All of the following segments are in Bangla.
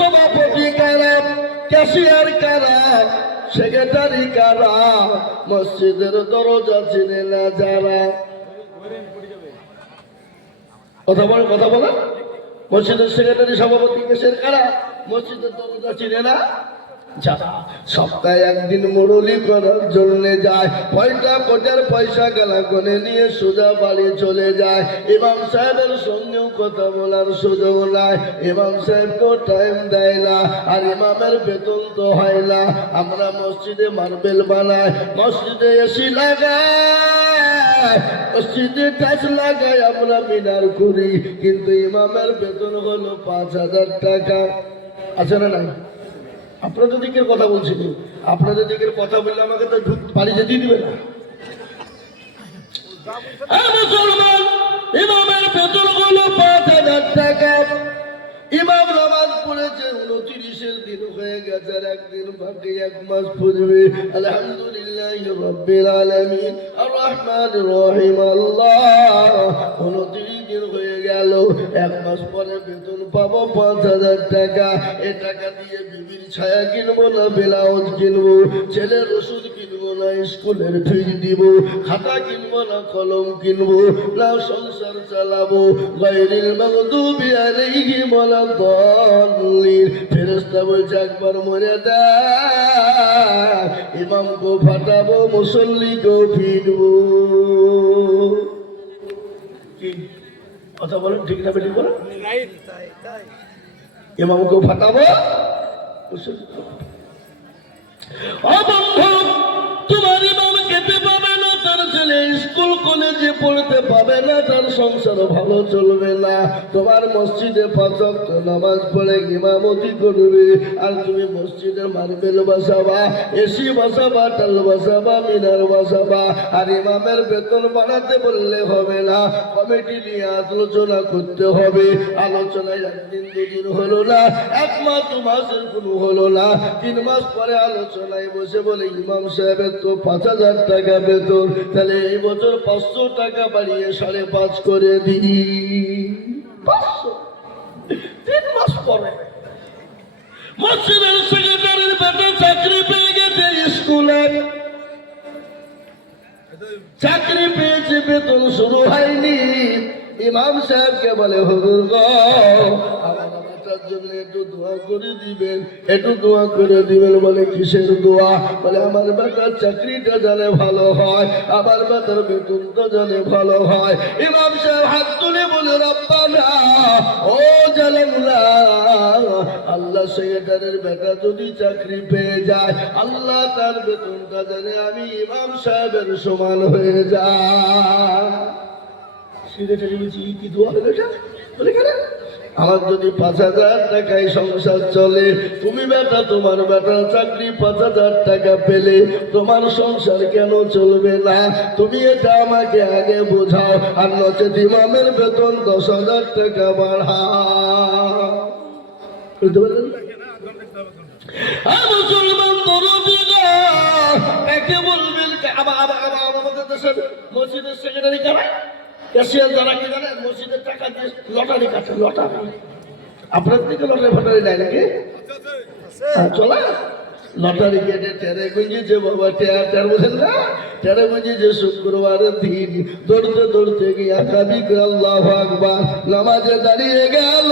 সভাপতি কারা, ক্যাশিয়ার কারা, সেক্রেটারি কারা, মসজিদের দরজা চিনে না যারা। কথা বলেন। মসজিদের সেক্রেটারি, সভাপতি, ক্যাশিয়ার কারা, মসজিদের দরজা চিনে না যারা। সপ্তাহে একদিন মুরলি করার জন্য যায়, কোটার পয়সা গালা করে নিয়ে সোজা বাড়ি চলে যায়। ইমাম সাহেবের সঙ্গেও কথা বলার সুযোগ নাই, ইমাম সাহেবকেও টাইম দেয় না, আর ইমামের বেতন তো হয় না। আমরা মসজিদে মার্বেল বানাই, মসজিদে এসি লাগাই, মসজিদে টাচ লাগাই, আমরা মিনার করি, কিন্তু ইমামের বেতন হলো 5,000 টাকা। আছে না নাই? আপনাদের দিকের কথা বলছি, আপনাদের দিকের কথা বললে আমাকে তো বাড়ি যেতে দিবে না। মুসলমান, ইমামের বেতন হলো 5,000 টাকা। ইমাম নামাজ পড়েছে 29 দিন হয়ে গেছে, আর একদিন বাকি, 1 মাস পড়বে। আলহামদুলিল্লাহ রাব্বিল আলামিন আর রহমানির রহিম আল্লাহ। 29 দিন হয়ে গেল, 1 মাস পরে বেতন পাবো 5,000 টাকা। এ টাকা দিয়ে বিবির ছায়া কিনবো না ব্লাউজ কিনবো, ছেলের ওষুধ কিনবো না স্কুলের ফিস দিব, খাতা কিনবো না কলম কিনবো, না সংসার চালাবো। গায়রিল মাগদুবি আলাইহিম ওয়ালাদ-দাল্লিন। ফেরেশতা বলছে একবার মরে দেয়, ইমামকে ফাটাবো, মুসল্লিকে পিটবো। কি কথা বলেন, ঠিক না বেঠিক বলেন? ইমামকে ফাটাবো, মুসল্লিকে। ও বন্ধু, তোমার ইমাম খেতে পাবে না, তার ছেলে স্কুল কলেজে পড়তে পাবে না, তার সংসার ভালো চলবে না। তোমার মসজিদে 5 ওয়াক্ত নামাজ পড়ে ইমামতি করবে, আর তুমি মসজিদের মার্বেল বসাবা, এসি বসাবা, টাল বসাবা, মিনার বসাবা, আর ইমামের বেতন বাড়াতে বললে হবে না, কমিটি নিয়ে আলোচনা করতে হবে। আলোচনায় 1 দিন 2 দিন হলো না, 1 মাস 2 মাসের কোনো হলো না, 3 মাস পরে আলোচনায় বসে বলে ইমাম সাহেবের তো 5,000 টাকা বেতন, তাহলে এই বছর 500 টাকা বাড়িয়ে 5.5 করে দিই। 500। 3 মাস পরে মসজিদের সেক্রেটারির বেটা চাকরি পেয়ে গেছে, স্কুলে চাকরি পেয়েছে, বেতন শুরু হয়নি। ইমাম সাহেবকে বলে হুজুর গো, আমার বাচ্চার জন্য একটু দোয়া করে দিবেন, একটু দোয়া করে দিবেন। বলে কিসের দোয়া? বলে আমার বেটার চাকরিটা জানে ভালো হয়, আমার বেটার বেতনটা জানে ভালো হয়। ইমাম সাহেব হাত তুলে বলে রব্বানা ও জালাল্লাহ, আল্লাহ সেক্রেটারির বেটা যদি চাকরি পেয়ে যায়, আল্লাহ তার বেতনটা জানে আমি ইমাম সাহেবের সমান হয়ে যায়। সেক্রেটারি বলছি কি দোয়া হলো এটা? বলে কেন? আমার যদি 5,000 টাকায় সংসার চলে, তুমি বেটা তোমার বেটার চাকরি 5,000 টাকা পেলে তোমার সংসার কেন চলবে না? তুমি এটা আমাকে আগে বোঝাও, আর নচেত ইমামের বেতন 10,000 টাকা বাড়াও। বুঝতে পারলেন? মুসলমান একে বলবেন আমাদের দেশের মসজিদের সেক্রেটারি কারা, ক্যাশিয়ার যারা কি জানেন, মসজিদের টাকা দিয়ে লটারি কাটে। লটারি আপনার দিকে লটারি ফটারি দেয় নাকি? চলা লটারি কেটে টেরে গুঁজিছে বাবা, টেয়ার বোঝেন না? টেরে গুঁজিছে শুক্রবারের দিন দৌড়তে দৌড়তে গিয়ে কাবি আল্লাহু আকবার, নামাজে দাঁড়িয়ে গেল,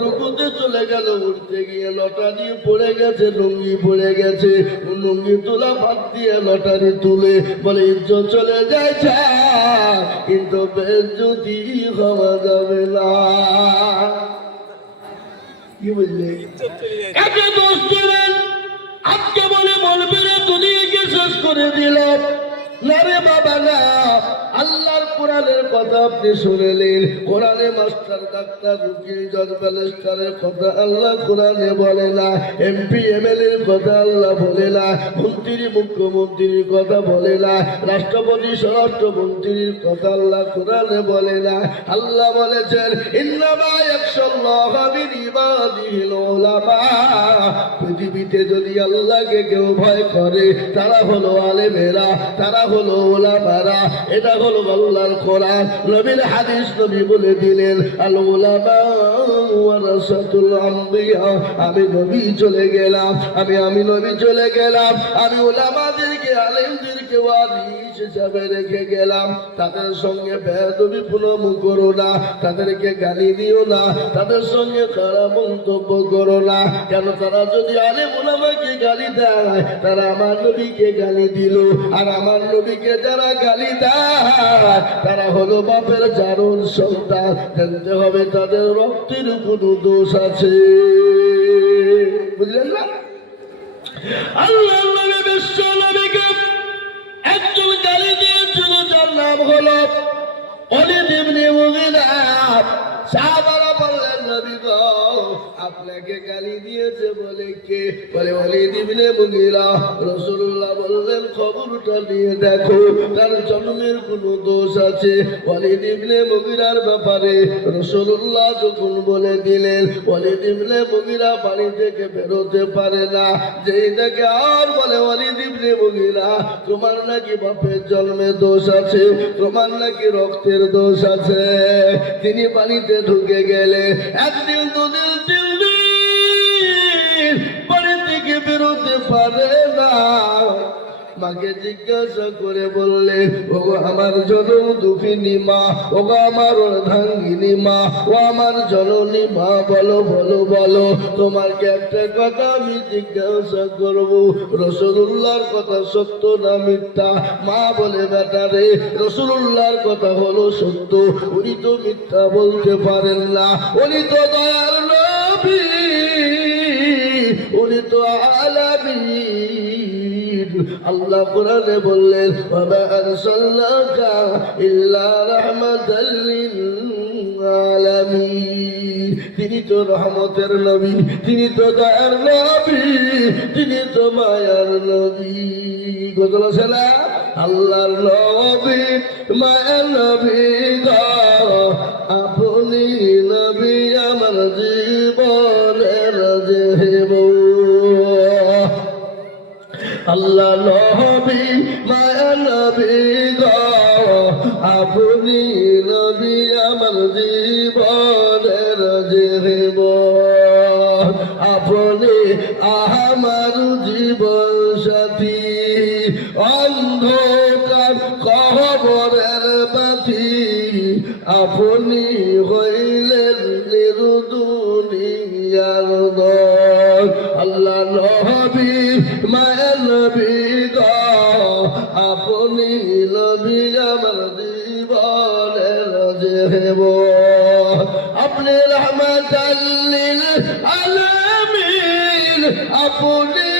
রুকুতে চলে গেল, উঠতে গিয়ে লটারি পড়ে গেছে, লুঙ্গি পড়ে গেছে, লুঙ্গি তোলা বাদ দিয়ে লটারি তুলে বলে ইজ্জত চলে যায়, কিন্তু বেজ্জতি হওয়া যাবে না। কি বুঝলে? একে দোষ দিলেন, আজকে বলে বলবে না দুনিয়াকে শেষ করে দিলাম। না রে বাবা না, আল্লাহর কোরআনের কথা আপনি শুনলেন, কোরআনে মাস্টার ডাক্তার উকিল জজ ব্যারিস্টারের কথা আল্লাহ কোরআনে বলে না, এমপি এমএলএর কথা আল্লাহ বলে না, মন্ত্রী মুখ্যমন্ত্রীর কথা বলে না, রাষ্ট্রপতি স্বরাষ্ট্রমন্ত্রীর কথা আল্লাহ কোরআনে বলে না। আল্লাহ বলেছেন ইন্নামা পৃথিবীতে যদি আল্লাহকে কেউ ভয় করে তারা হলো আলেমেরা, তারা হলো ওলামারা। এটা হলো আল্লাহর কোরআন, নবীর হাদিস। নবী বলে দিলেন আল উলামা ওয়ারাসাতুল আম্বিয়া। আমি নবী চলে গেলাম, আমি নবী চলে গেলাম, আমি ওলামাদেরকে আলেমদেরকে ওয়ারিস হিসাবে রেখে গেলাম। তাদের সঙ্গে বেয়াদবি পুনমু করো না, তাদেরকে গালি দিও না, তাদের সঙ্গে খারাপ মন্তব্য করো না। কেন? তারা যদি আলেম ওলামাকে গালি দেয় তারা আমার নবীকে গালি দিল, আর আমার নবীকে যারা গালি দেয় তারা হলো বাপের জারুন সন্তান। জানতে হবে তাদের রক্তের কোনো দোষ আছে, বুঝলেন না? আল্লাহ নবী বিশ্ব নবীকে একজন গালি দিয়েছিল, যার নাম হলো ওয়ালিদ ইবনে মুগীরা। সাহাবারা বললেন নবী গো আপনাকে গালি দিয়েছে বলে কে? বলে ওয়ালিদ ইবনে মুগীরা। রাসূলুল্লাহ বললেন খবরটা নিয়ে দেখো তার জন্মের কোনো দোষ আছে। ওয়ালিদ ইবনে মুগীরার ব্যাপারে রাসূলুল্লাহ যখন বলে দিলেন, ওয়ালিদ ইবনে মুগীরা বাড়ি থেকে বেরোতে পারে না। যেই দেখে আর বলে ওয়ালিদ ইবনে মুগীরা তোমার নাকি বাপের জন্মে দোষ আছে, তোমার নাকি রক্তের দোষ আছে। তিনি বাড়িতে ঢুকে গেলে একদিন দুদিন তিন দিন বাড়ি থেকে বেরোতে পারে না। মাকে জিজ্ঞাসা করে বললেন ওগো আমার জনম দুঃখিনী মা, ওগো আমার অর্ধাঙ্গিনী মা, ও আমার জননী মা, বলো বলো বলো তোমাকে একটা কথা আমি জিজ্ঞাসা করব, রাসূলুল্লাহর কথা সত্য না মিথ্যা? মা বলে বেটা রে রাসূলুল্লাহর কথা হলো সত্য, উনি তো মিথ্যা বলতে পারেন না, উনি তো দয়ার নবী, উনি তো আলামিন। আল্লাহ কোরআনে বললেন ওয়া আরসালনাকা ইল্লা রাহমাতাল লিল আলামিন। তিনি তো রহমতের নবী, তিনি তো দয়ার নবী, তিনি তো মায়ার নবী। গজল আছে না? আল্লাহর নবী মায়ার নবী গো, আপনি নবী আমার জীবনের জীবন। আল্লাহ নবী মায়া নবী গো, আপনি নবী আমার জীবনের জীবন। আপনি আমার জীবন সাথী, অন্ধকার কবরের বাতি, আপনি হইলেন নিরুদুনিয়ার দল। আল্লাহ নবী মায়া নবী গো, আপনি নবী আমার জীবনের জীবন। আপনি রহমাতাল লিল আলামিন, আপনি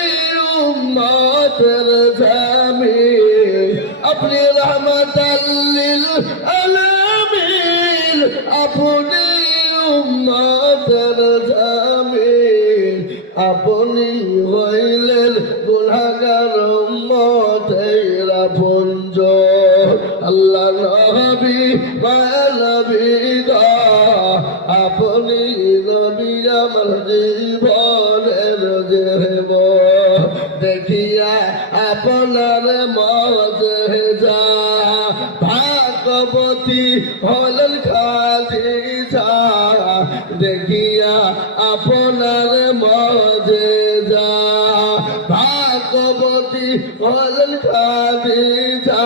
উম্মতের জামিন। আপনি রহমাতাল লিল আলামিন, আপনি উম্মতের জামিন। আপনি হইলেন গুনাহগার উম্মতের আপনজন। আল্লাহ নবী মায়া নবী গো, আপনি নবী আমার জীবনের জীবন। দেখিয়া আপনার মজেজা, ভাগবতী হলেন খাদিজা। দেখিয়া আপনার মজেজা, ভাগবতী হলেন খাদিজা।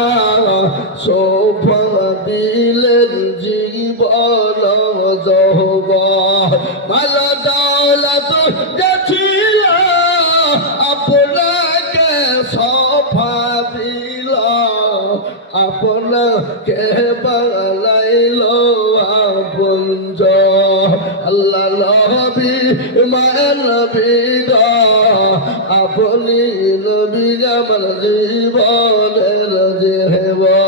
শোভা দিলেন জীবন যৌবন, মালা দৌলত ছিল আপনাকে শোভা দিল, আপনাকে বানাইল আপনজন। আল্লাহ নবী মায়া নবী গো, আপনি নবী আমার জীবনের জীবন।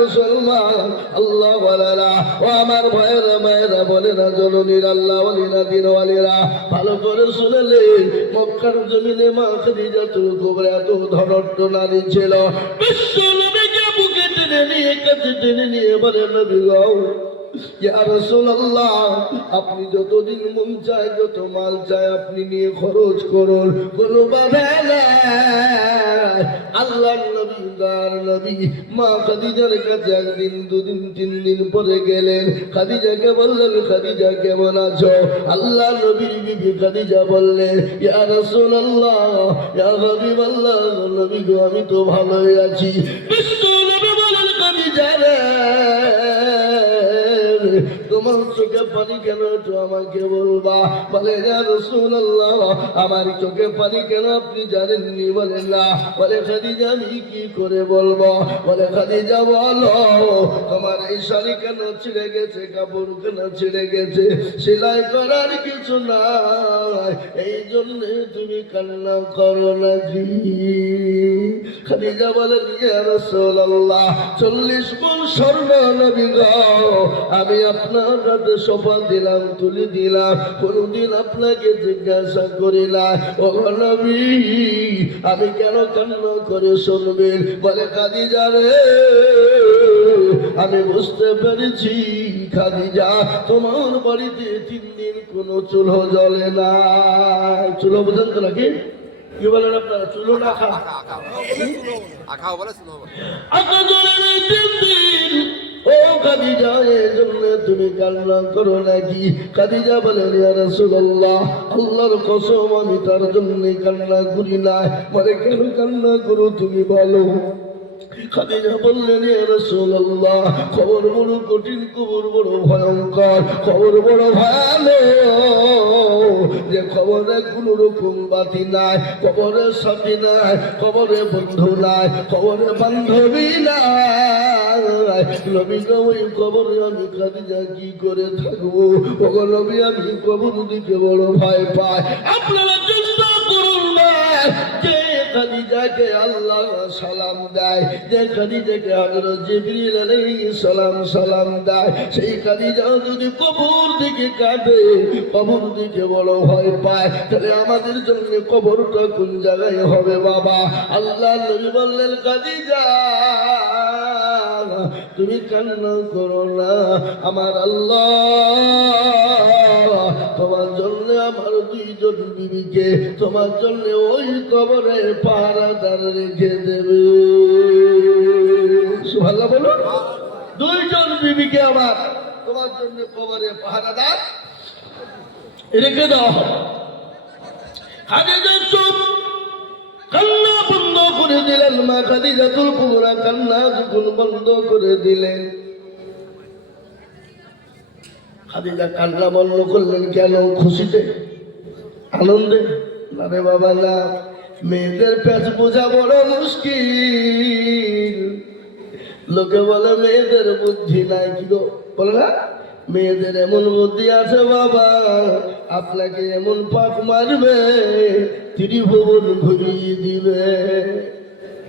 মুসলমান আল্লাহ বলেরা ও আমার ভাইয়েরা মায়েরা বোনেরা জননীর আল্লাহ ওয়ালিরা দিনওয়ালিরা, ভালো করে শুনলেন মক্কার জমিনে মা খাদিজাতুল কুবরা এত ধনট্ট নারী ছিল। বিশ্ব নবীকে বুকে টেনে নিয়ে কাছে টেনে নিয়ে বলে নবী গো ইয়া রাসূলুল্লাহ, আপনি যতদিন মন চায়, যত মাল চায় আপনি নিয়ে খরচ করুন, কোনো বাধা নাই। আল্লাহর নবী, তার নবী মা খাদিজার কাছে একদিন, দুদিন, 3 দিন পরে গেলেন। খাদিজাকে বললেন, খাদিজা কেমন আছো? আল্লাহর নবীর বিবি খাদিজা বললেন, ইয়া রাসূলুল্লাহ, ইয়া হাবিবাল্লাহ, নবী গো আমি তো ভালোই আছি। বিশ্ব নবী বলেন, খাদিজা রে, তোমার চোখে পানি কেন, তো আমাকে বলবা? বলে, ইয়া রাসূলুল্লাহ, আমার চোখে পানি কেন আপনি জানেননি? বলেন না। বলে, খাদিজা আমি কি করে বলবো? বলে, খাদিজা বলো, তোমার এই শাড়ি কেন ছিঁড়ে গেছে, কাপড় কেন ছিঁড়ে গেছে? সেলাই করার কিছু নাই, এই জন্য তুমি কান্না করো নাকি? খাদিজা বলেন, ইয়া রাসূলুল্লাহ, 40 মণ স্বর্ণ নবী গো, আমি আপনার হাতে শপথ দিলাম, তুলে দিলাম, কোনদিন আপনাকে জিজ্ঞাসা করি না, ও নবী আমি কেন কান্না করে শুনবেন? বলে, খাদিজা রে, আমি বুঝতে পেরেছি খাদিজা, তোমার বাড়িতে 3 দিন কোনো চুলো জ্বলে না। চুলো বুঝেন তো নাকি? কি বলেন আপনারা? চুলো না খা ও খাদিজা, এই জন্য তুমি কান্না করো নাকি? খাদিজা বলেন, ইয়া রাসূলুল্লাহ, আল্লাহর কসম আমি তার জন্য কান্না করি না। বলে, কেন কান্না করো তুমি বলো? খাদিজা বললেন, ইয়া রাসূলুল্লাহ, খবর বড় কঠিন, খবর বড় ভয়ঙ্কর, খবর বড় ভয়ানক, যে খবরে কোনো রকম বাতি নাই, খবরে সাথী নাই, খবরে বন্ধু নাই, খবরে বান্ধবী নাই। নবী গো, ওই খবরে আমি খাদিজা কি করে থাকবো? ওগো নবী, আমি খবর দিকে বড় ভয় পাই। আপনারা চেষ্টা করুন না, যে খাদিজাকে আল্লাহ সালাম দেয়, যে খাদিজাকে হযরত জিবরিল আলাইহিস সালাম দেয়, সেই খাদিজা যদি কবর দিকে কাঁদে, কবর দিকে বড় ভয় পায়, তাহলে আমাদের জন্য কবরটা কোন জায়গায় হবে বাবা? আল্লাহ নবী বললেন, খাদিজা তুমি কান্না করো না, আমার আল্লাহ তোমার জন্য আমার 2 জন বিবিকে তোমার জন্য ওই কবরে পাহারাদার রেখে দেবে। সুবহানাল্লাহ বলুন। 2 জন বিবিকে আমার তোমার জন্য কবরে পাহারাদার রেখে দেওয়া হবে। খাদিজা চুপ, কান্না বন্ধ করে দিলেন। মা খাদিজাতুল কুবরা কান্না যখন বন্ধ করে দিলেন, খাদিজা কান্না বন্ধ করলেন কেন? খুশিতে, আনন্দে? না রে বাবা না, মেয়েদের পেট বোঝা বড় মুশকিল। লোকে বলে মেয়েদের বুদ্ধি নাই, কি গো বলে না? মেয়েদের এমন বুদ্ধি আছে বাবা, আপনাকে এমন পাক মারবে, ত্রিভুবন ঘুরিয়ে দিবে।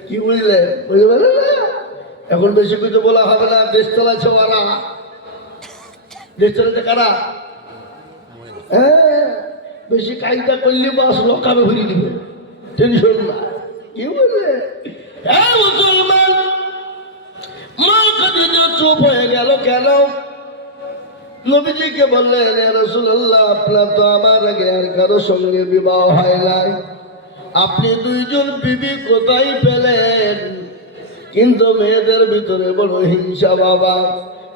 কি বুঝলে? বুঝতে পারলে না? এখন বেশি কিছু বলা হবে না। দেশ চালাচ্ছে ওরা, দেশ চালাচ্ছে কারা? হ্যাঁ, বেশি কাজটা করলে বাস লোকাবে ঘুরিয়ে দিবে, টেনশন না। কি বুঝলে? হ্যাঁ মুসলমান, মা খাদিজা চুপ হয়ে গেল কেন? নবীজিকে বললেন, ইয়া রাসূলুল্লাহ, আপনার তো আমার আগে আর কারো সঙ্গে বিবাহ হয় নাই, আপনি 2 জন বিবি কোথায় পেলেন? কিন্তু মেয়েদের ভিতরে বড় হিংসা বাবা,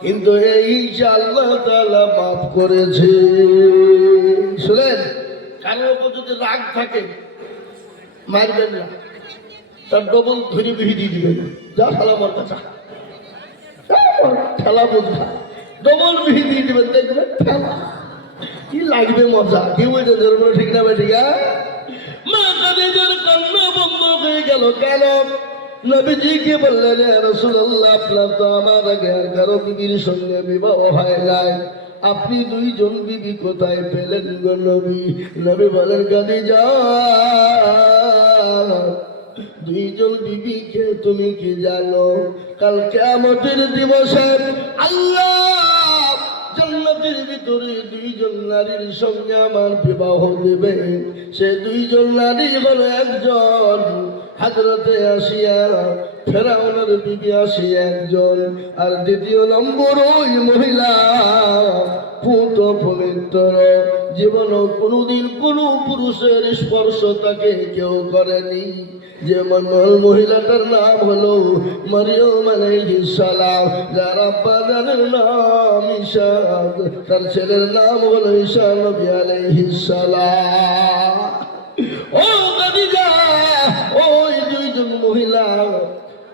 কিন্তু এই হিংসা আল্লাহ তাআলা মাফ করেছে। শুনেন, কারোর উপর যদি রাগ থাকে মারবেন না, তার ডবল ধরে বিহি দিয়ে দিবেন। যা খেলা মর কাছা, খেলা বুঝা, ডবল বিহি দিয়ে দিবেন, দেখবেন খেলা কি লাগবে, মজা। কি বলছে ধর্ম? ঠিক না ভাই? ঠিক আছে। মা খাদিজার কান্না বন্ধ হয়ে গেল কেন? নবীজিকে বললেন, ইয়া রাসূলুল্লাহ, আপনার তো আমার আগে আর কারো বিবির সঙ্গে বিবাহ হয় নাই, আপনি 2 জন বিবি কোথায় পেলেন গো নবী? নবী বলেন, খাদিজা, 2 জন বিবিকে তুমি কি জানো? কাল কিয়ামতের দিবসে আল্লাহ জান্নাতের ভিতরে 2 জন নারীর সঙ্গে আমার বিবাহ দেবে। সে 2 জন নারী হলো, একজন হযরতে আসিয়া, ফেরাউনের বিবি আসি একজন, আর দ্বিতীয় নম্বর ওই মহিলা পুত পবিত্র, জীবন কোনোদিন কোনো পুরুষের স্পর্শ তাকে কেউ করেনি। যে মহিলাটার নাম হলো মরিয়ম আলাইহিস সালাম, যার আব্বা জানের নাম ঈসা, তার ছেলের নাম হলো ঈসা নবী আলাইহিস সালাম। ও খাদিজা, ওই দুইজন মহিলা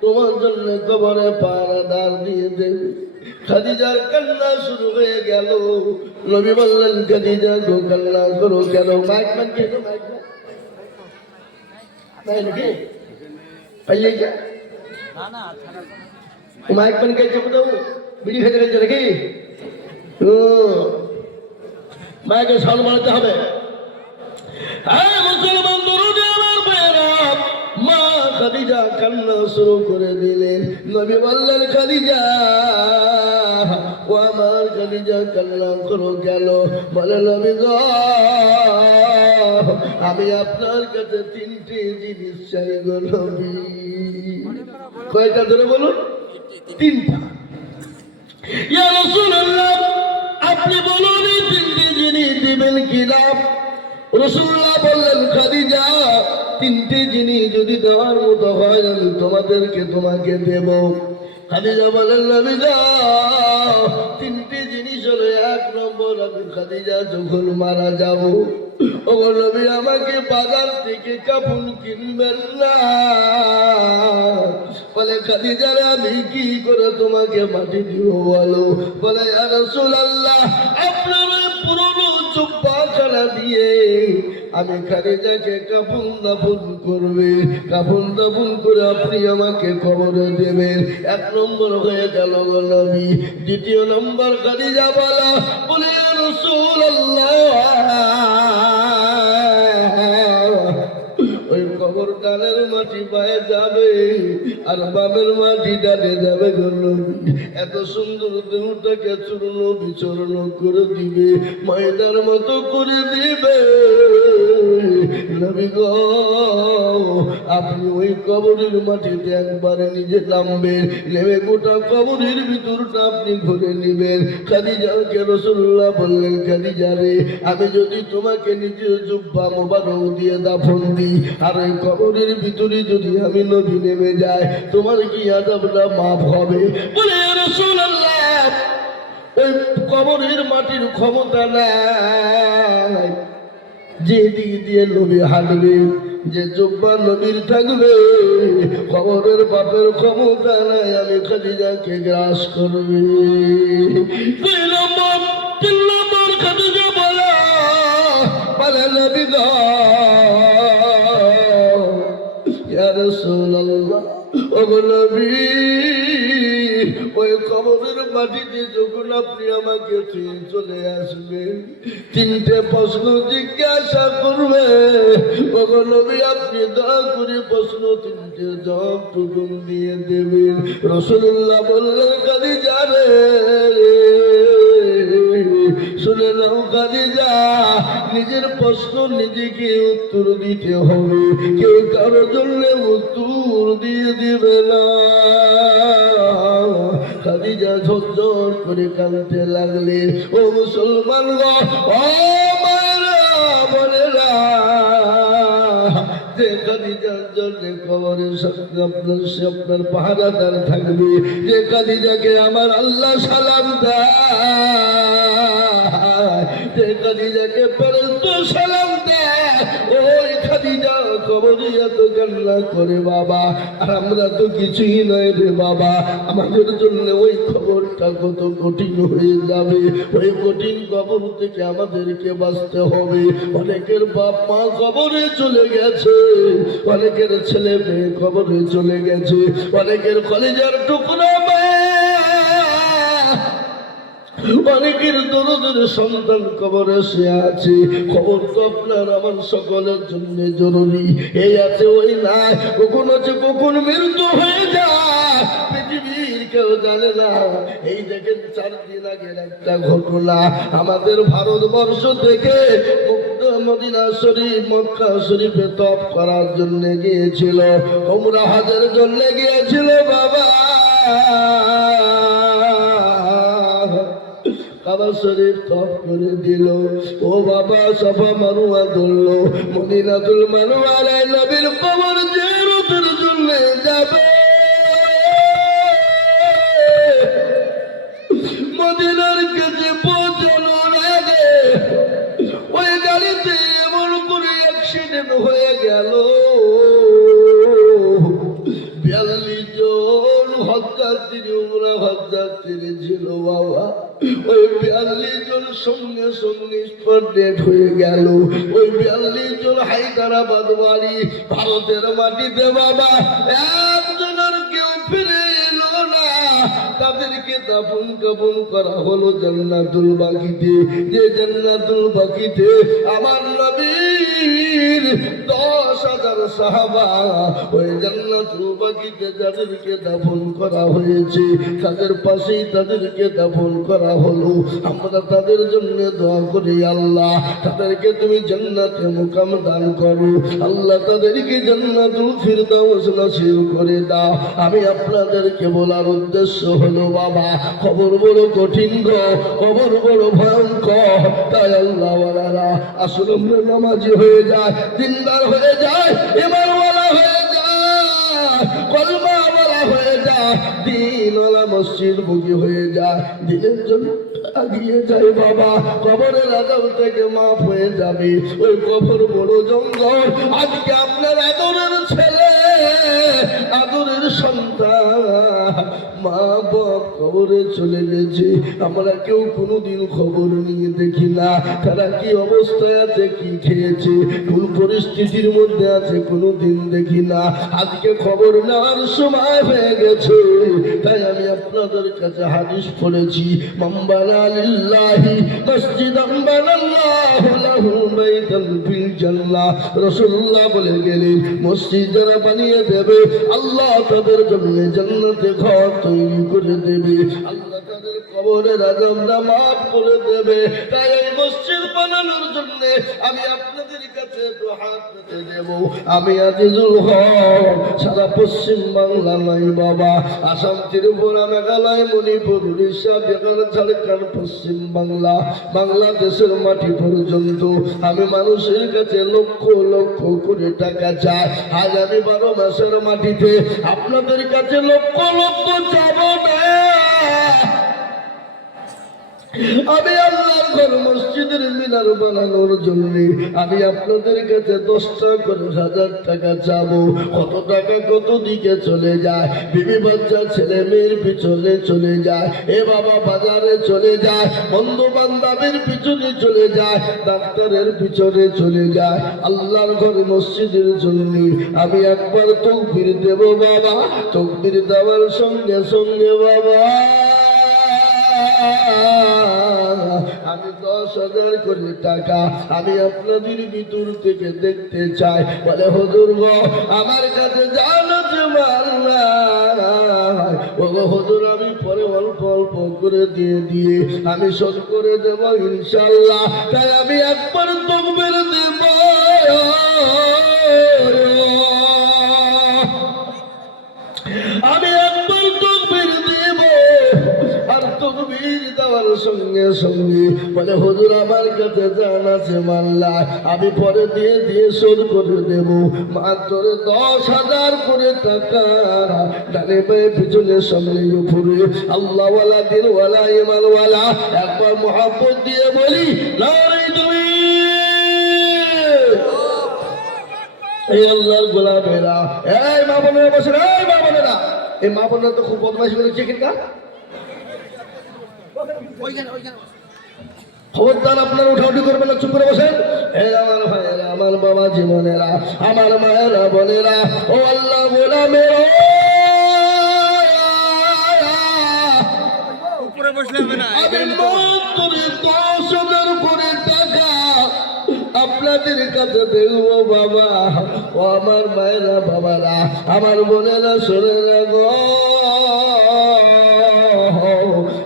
তোমার জন্য কবরে পাহারাদার দিয়ে দেবে। খাদিজার কান্না শুরু হয়ে গেল। নবী বললেন, খাদিজা গো কান্না করো কেন? মাইক মান কে গো? মাইক মান নাই নাকি? পাইলে কে? মাইক মান কে চেপে দাও, বিড়ি খেতে গেছে নাকি? ও মাইকে সাউন্ড বাড়াতে হবে। হ্যাঁ মুসলমান দরুদে আমার ভাইরা, মা খাদিজা কান্না শুরু করে দিলেন। নবী বললেন, খাদিজা ও আমার খাদিজা কান্না করো কেন? বলে নবী গো, আমি আপনার কাছে তিনটি জিনিস চাই গো নবী। কয়টা ধরে বলুন? তিনটা। ইয়া রাসূলুল্লাহ, আপনি বলুন এই তিনটি জিনিস দিবেন কিনা? রাসূলুল্লাহ বললেন, খাদিজা তিনটি জিনিস যদি দেওয়ার মতো হয় আমি তোমাকে দেব। খাদিজা বলেন, নবী গো তিনটি জিনিস হলো, এক নম্বর আমি খাদিজা যখন মারা যাব, ও নবী আমাকে বাজার থেকে কাপড় কিনবেন না। বলে খাদিজা আমি কি করে তোমাকে মাটি দিব বলো? বলে ইয়া রাসূলুল্লাহ, আপনার পুরনো জুব্বাখানা দিয়ে আমি খাদিজাকে কাফন দাফন করবে, কাফন দাফন করে আপনি আমাকে কবরে দেবেন। এক নম্বর হয়ে গেল গো নবী। দ্বিতীয় নম্বর খাদিজা বলে ইয়া রাসূলুল্লাহ, ওই কবর ডালের মাটি পায়ে যাবে আর বামের মাটি ডালে যাবে গো নবী। এত সুন্দর দেহটাকে চূর্ণ বিচূর্ণ করে দিবে, ময়দার মতো করে দিবে। নবী গো আপনি ওই কবরের মাটিতে একবারে নিজে নামবেন, নেমে গোটা কবরের ভিতরটা আপনি ঘুরে নেবেন। খাদিজাকে রাসূলুল্লাহ বললেন, খাদিজা রে আমি যদি তোমাকে নিজের জুব্বা মোবারক দিয়ে দাফন দিই আর ওই কবরের ভিতরে যদি আমি নবী নেমে যাই, তোমার কি আযাবটা মাফ হবে? বলে ইয়া রাসূলুল্লাহ, ওই কবরের মাটির ক্ষমতা নাই, যে দিক দিয়ে নবী হাঁটবে, যে জুব্বা নবীর থাকবে, কবরের পাপের ক্ষমতা নাই, আমি খাদিজাকে গ্রাস করবে। দুই নম্বর, তিন নম্বর খাদিজা বলে নবী গো ইয়া রাসূলুল্লাহ, ও নবী ওই কবরের মাটিতে যখন আপনি আমাকে চলে আসবেন, তিনটে প্রশ্ন জিজ্ঞাসা করবে। ও নবী আপনি দয়া করে প্রশ্ন তিনটে জবাব দিয়ে দেবেন। রাসূলুল্লাহ বললেন, খাদিজা রে শুনে নাও খাদিজা, নিজের প্রশ্ন নিজেকে উত্তর দিতে হবে, কেউ কারোর জন্য উত্তর দিয়ে দিবে না। খাদিজা ঝরঝর করে কাঁদতে লাগলেন। ও মুসলমান গো, ও মায়েরা বোনেরা, যে খাদিজার জন্য কবরের সামনে আপনার পাহারাদার থাকবে, যে খাদিজাকে আমার আল্লাহ সালাম দেয়, যে খাদিজাকে ফেরেশতা সালাম দেয়, ওই খাদিজা কবরে এত কান্না করে বাবা, আর আমরা তো কিছুই নয় রে বাবা। আমাদের জন্য ওই খবরটা কত কঠিন হয়ে যাবে। ওই কঠিন কবর থেকে আমাদেরকে বাঁচতে হবে। অনেকের বাপ মা কবরে চলে গেছে, অনেকের ছেলে মেয়ে কবরে চলে গেছে, অনেকের কলেজের টুকরা অনেকের দরদের সন্তান কবরে সে আছে। খবর তো আপনার আমার সকলের জন্য জরুরি। এই আছে ওই নাই, কখন আছে কখন মৃত্যু হয়ে যায়। পৃথিবীর কেউ জানে না। এই দেখেন 4 দিন আগের একটা ঘটনা, আমাদের ভারতবর্ষ থেকে মদিনা শরীফ মক্কা শরীফে তপ করার জন্য গিয়েছিল, উমরা হজের জন্য গিয়েছিল বাবা। কাবা শরীফ তপ করে দিল, ও বাবা সাফা মারুয়া ধরলো, মদিনাতুল মানওয়ারে নবীর কবর জিয়ারতের জন্য যাবে। মদিনার কাছে পৌঁছানোর আগে ওই গাড়িতে এমন করে অ্যাক্সিডেন্ট হয়ে গেল, 42 জন হজযাত্রী উমরা হজযাত্রী ছিল বাবা। ওই 42 জন সঙ্গে সঙ্গে স্পট ডেড হয়ে গেল। ওই 42 জন হায়দ্রাবাদ বাড়ি, ভারতের মাটিতে বাবা। একজনের কেউ ফিরে এলো না, তাদেরকে দাফন কাফন করা হলো জান্নাতুল বাকিতে। যে জান্নাতুল বাকিতে আমার নবীর 10,000 সাহাবা, ওই জান্নাতুল বাকিতে যাদেরকে দাফন করা হয়েছে তাদের পাশেই তাদেরকে দাফন করা হলো। আমরা তাদের জন্য দোয়া করি, আল্লাহ তাদেরকে তুমি জান্নাতে মুকাম দান করো, আল্লাহ তাদেরকে জান্নাতুল ফিরদাউস নসিব করে দাও। আমি আপনাদেরকে বলার উদ্দেশ্য হলো বাবা, কবর বড় কঠিন গো, কবর বড় ভয়ঙ্কর। তাই আল্লাহ ওয়ালারা আসল আমরা নামাজি হয়ে যায়, দিনদার হয়ে যায়, ইমানওয়ালা হয়ে যায়, কলমাওয়ালা হয়ে যায়, দিনওয়ালা মসজিদ মুখী হয়ে যায়, দিনের জন্য আগিয়ে যায় বাবা। কবরের আযাব থেকে মাফ হয়ে যাবে। ওই কবর বড় জঙ্গল। আজকে আপনার আদরের ছেলে, আদরের সন্তান, মা বাপ কবরে চলে গেছে, আমরা কেউ কোনোদিন খবর নিয়ে দেখি না তারা কি অবস্থায় আছে, কি খেয়েছে, কোন পরিস্থিতির মধ্যে আছে, কোনোদিন দেখি না। আজকে খবর নেওয়ার সময় হয়ে গেছে। তাই আমি আপনাদের কাছে হাদিস পড়েছি, মাম্বানা লিল্লাহি মসজিদান বানাল্লাহু লাহু বাইতান ফিল জান্নাহ। রাসূলুল্লাহ বলে গেলেন, মসজিদ যারা বানিয়ে দেবে আল্লাহ তাদের জন্য জান্নাতে ঘর তৈরি করে দেবে, আল্লাহ তাদের কবরের আযাবটা মাফ করে দেবে। তাই এই মসজিদ বানানোর জন্য আমি আপনাদের কাছে হাত পেতে দেব। আমি আজিজুল হক, সারা পশ্চিম বাংলা নাই বাবা, আসাম, ত্রিপুরা, মেঘালয়, মণিপুর, উড়িষ্যা, বিহার, ঝাড়খণ্ড, পশ্চিম বাংলা, বাংলাদেশের মাটি পর্যন্ত আমি মানুষের কাছে লক্ষ লক্ষ করে টাকা চাই। আজ আমি 12 মাসের মাটিতে আপনাদের কাছে লক্ষ লক্ষ চাবো না। আমি আল্লাহর ঘর মসজিদের মিনার বানানোর জন্য আমি আপনাদের কাছে 10টা করে 1000 টাকা চাবো। কত টাকা কত দিকে চলে যায়, বিবি বাচ্চা ছেলে মেয়ের পিছনে চলে যায়, এ বাবা বাজারে চলে যায়, বন্ধু বান্ধবের পিছনে চলে যায়, ডাক্তারের পিছনে চলে যায়। আল্লাহর ঘর মসজিদের জন্য আমি একবার তাকবীর দেব বাবা। তাকবীর দেওয়ার সঙ্গে সঙ্গে বাবা আমি 10,000 করে টাকা আমি আপনাদের ভিতর থেকে দেখতে চাই। বলে হুজুর গো, আমার কাছে জানাতে মাল্লা ও হুজুর, আমি পরে অল্প অল্প করে দিয়ে আমি শোধ করে দেব ইনশাআল্লাহ। তাই আমি একবার তাকবীর দেব, আমি একবার তাকবীর দেব। আর তাকবীর দেওয়ার সঙ্গে সঙ্গে বলে হুজুর, আমার কাছে জান আছে মাল্লা, আমি পরে দিয়ে শোধ করে দেব মাত্র 10,000 করে টাকা। ডানে পায়ে পিছনে সামনে উপরে আল্লাহওয়ালা দিলওয়ালা ইমানওয়ালা একবার মহব্বত দিয়ে বলি নারে তুমি। এই আল্লাহর গোলামেরা, এই মা বোনেরা বসে, এই মা বোনেরা, এই মা বোনেরা তো খুব বদমাইশি করেছে কিন্তু খবরদার আপনারা উঠাউঠি করবেন না, চুপ করে বসেন। হে আমার ভাইয়েরা, আমার বাবা জীবনেরা, আমার মায়েরা বোনেরা, ও আল্লাহ গোলামেরা, উপরে বসলে হবে না। আমি মাত্র 10,000 করে টাকা আপনাদের কাছে দেখবো বাবা। ও আমার মায়েরা বাবারা, আমার বোনেরা শোনেরা গো,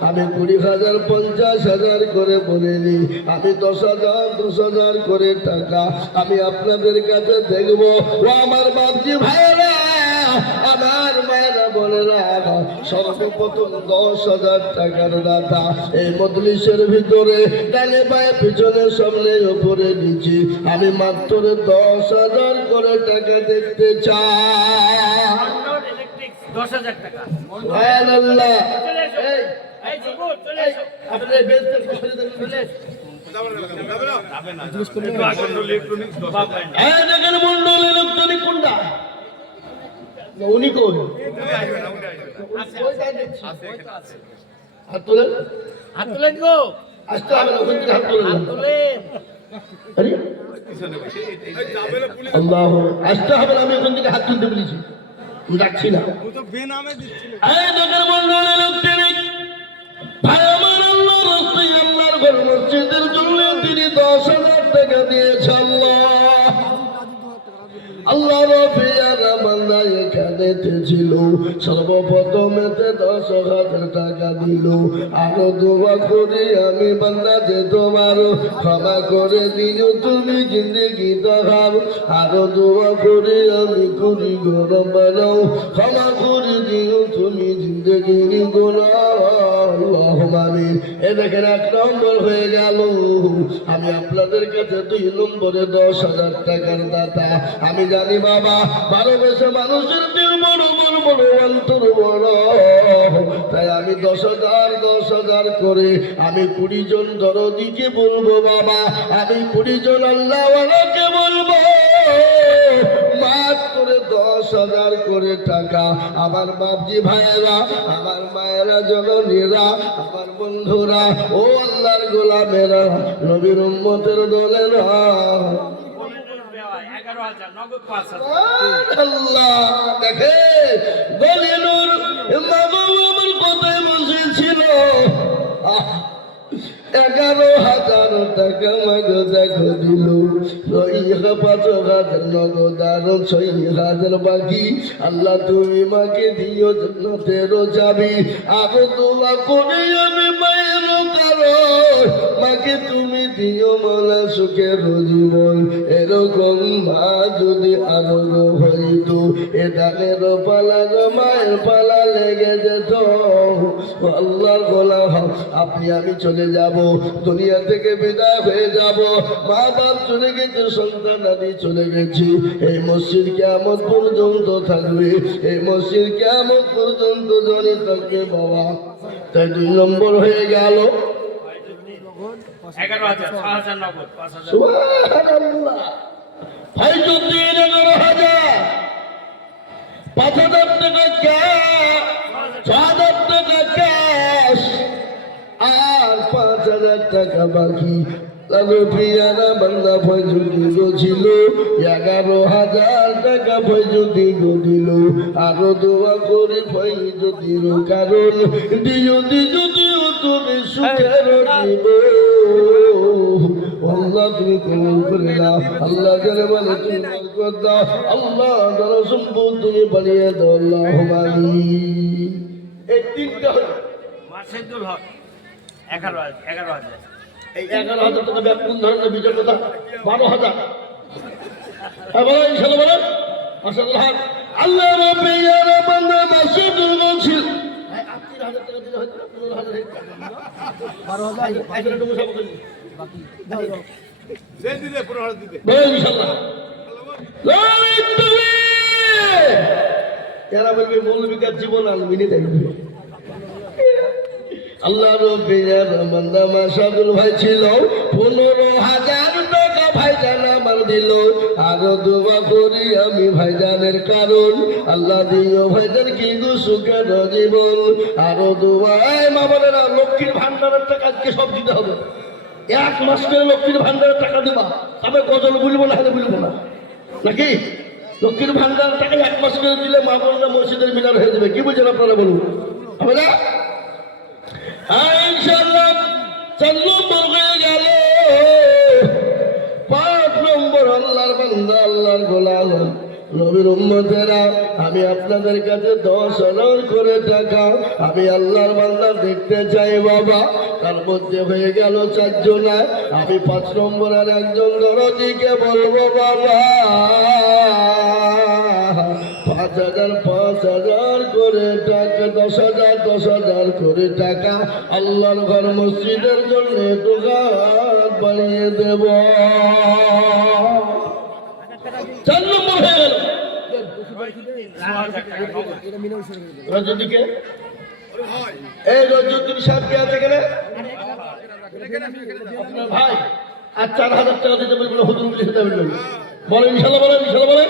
আমি 20,000 50,000 করে বলিনি, আমি 10,000 10,000 করে টাকা আমি আপনাদের কাছে দেখবো। ও আমার বাপজি ভাইরা, আমার মায়েরা বলে না, সর্বপ্রথম 10,000 টাকার দাতা এই মজলিসের ভিতরে ডানে বায়ে পিছনে সামনে উপরে নিচে আমি মাত্র 10,000 করে টাকা দেখতে চাই। 10,000 টাকা। সুবহানাল্লাহ। এই যুবক চলে এসো। আপনারা বেলতে বসে দেন। এই দেখেন মন্ডল ইলেকট্রনিক কোনটা? উনি কোন? হাত তোলেন, হাত তুলেন গো। আসতে হবে না, ওখান থেকে হাত তোলেন। হাত তুলেন। আরে আল্লাহ, আসতে হবে না, আমি ওখান থেকে হাত তুলতে বলেছি, যাচ্ছি না। এই দেখেন মন্ডল ইলেকট্রনিক ভাই আমার, আল্লাহ রাস্তায় আল্লাহর ঘর মসজিদের জন্য তিনি 10,000 টাকা দিয়েছে। আল্লাহ রফিয়ারা বান্দা এখানে ছিল, সর্বপ্রথমেতে 10,000 টাকা দিল। আরো দোয়া করি আমি বান্দা যে তোমার ক্ষমা করে দিও তুমি জিন্দগি দেখার। আরো দোয়া করি আমি করি গরম বানাও, ক্ষমা করে দিও তুমি জিন্দগি আমিন। এ দেখেন 1 নম্বর হয়ে গেল। আমি আপনাদের কাছে 2 নম্বরে 10,000 টাকার দাতা। আমি জানি বাবা, ভালোবেসে মানুষের দিল বড় বড় বড় অন্তর বড়, তাই আমি 10,000 10,000 করে আমি 20 জন দরদিকে বলবো বাবা, আমি 20 জন আল্লাহওয়ালাকে বলবো মাফ করে 10,000 করে টাকা আমার বাপজি ভাইয়েরা, আমার মায়েরা, জননীরা, আমার বন্ধুরা, ও আল্লাহর গোলামেরা, নবীর উম্মতের দলেরা, 11,000 নগদ 5,000। আল্লাহ দেখে দলিলুর মাগো আমার কথায় বসেছিল 11,000 টাকা মাগো দেখো দিল, 5,000 নগদ আর 6,000 বাকি। আল্লাহ তুমি মাকে দিও জান্নাতের চাবি। আরো দোয়া করে আমি মায়ের কারণ মাকে তুমি দিও মালা সুখের জীবন। এরকম মা যদি আরো হইতো, এ দানের পালা মায়ের পালা লেগে যেত। আল্লাহর গোলাম আপনি আমি চলে যাব, দুনিয়া থেকে বিদায় হয়ে যাব, মা বাপ চলে গেছে, সন্তান আদি চলে গেছি, এই মসজিদ কিয়ামত পর্যন্ত থাকবে, এই মসজিদ কিয়ামত পর্যন্ত ধরে থাকবে বাবা। তাই 2 নম্বর হয়ে গেল 11,000 6,000 নগদ 5,000। সুবহানাল্লাহ। ফাইজুদ্দিন 11,000, 5,000 টাকা ক্যাশ, 6,000 টাকা ক্যাশ আর 5,000 টাকা বাকি। প্রিয়ারা বান্দা ফয়জুদ্দিন ছিল 11,000 টাকা ফয়জুদ্দিন দিল। আরো দোয়া করি ফয়জুদ্দিন কারণ দিও দিও দিও তুমি সুখের জীবন। আল্লাহ তুমি কবুল করে নাও, আল্লাহ যারা বলে তুমি বরকত দাও, আল্লাহ যারা সম্পদ তুমি বাড়িয়ে দাও, আল্লাহুম্মা আমিন। এই 3টা হলো মাসেদুল হক 11,000। এই 11,000 টাকা ব্যাপ কোন ধরনের বিচার কথা? 12,000। হ্যাঁ বলেন, ইনশাআল্লাহ বলেন। মাশাআল্লাহ। আল্লাহ রাব্বিয়ার বান্দা মাসুদুল বলছিল 3,000 টাকা দিলে হয়তো 15,000 12,000 আইসা একটু মুসাফা করি বাকি দাও সে দিলে 15,000 দিতে বলেন ইনশাআল্লাহ। লাইক তাকবীর। যারা বলবে মৌলবীকার জীবন আলমিনী দেখবে। আল্লাহ রব্বির বান্দা মাসাদুল ভাই ছিল 15,000 টাকা ভাইজান আমার দিল। আরো দোয়া করি আমি ভাইজানের কারণ আল্লাহ দিও ভাইজান কি গো সুখের জীবন। আরো দোয়া মা বোনেরা, লক্ষ্মীর ভান্ডারের টাকা আজকে সব দিতে হবে। 1 মাস করে লক্ষ্মীর ভান্ডারের টাকা দিবা, তবে গজল বলবো না, হাতে বলবো না, নাকি? লক্ষ্মীর ভান্ডারের টাকা 1 মাস করে দিলে মা বোনরা মসজিদের মিনার হয়ে যাবে। কি বুঝছেন আপনারা বলুন? হবে না? ইনশাআল্লাহ 4 নম্বর হয়ে গেল। 5 নম্বর আল্লাহর বান্দা, আল্লাহর গোলাম নবীর উম্মতেরা, আমি আপনাদের কাছে 10,000 করে টাকা আমি আল্লাহর বান্দা দেখতে চাই বাবা। তার মধ্যে হয়ে গেল 4 জনা। আমি 5 নম্বরের একজন দরদিকে বলবো বাবা 5,000 করে টাকা, 10,000 করে টাকা আল্লাহর ঘর মসজিদের জন্য দোকান বানিয়ে দেব। 4 নম্বর হয়ে গেল। রজনীকে এই রজনীর সাথে আছে কেন আপনার ভাই? আর 4,000 টাকা দিতে বলবেন হুজুর লিখে দেবেন, বলেন ইনশাল্লাহ, বলেন ইনশাল্লাহ, বলেন।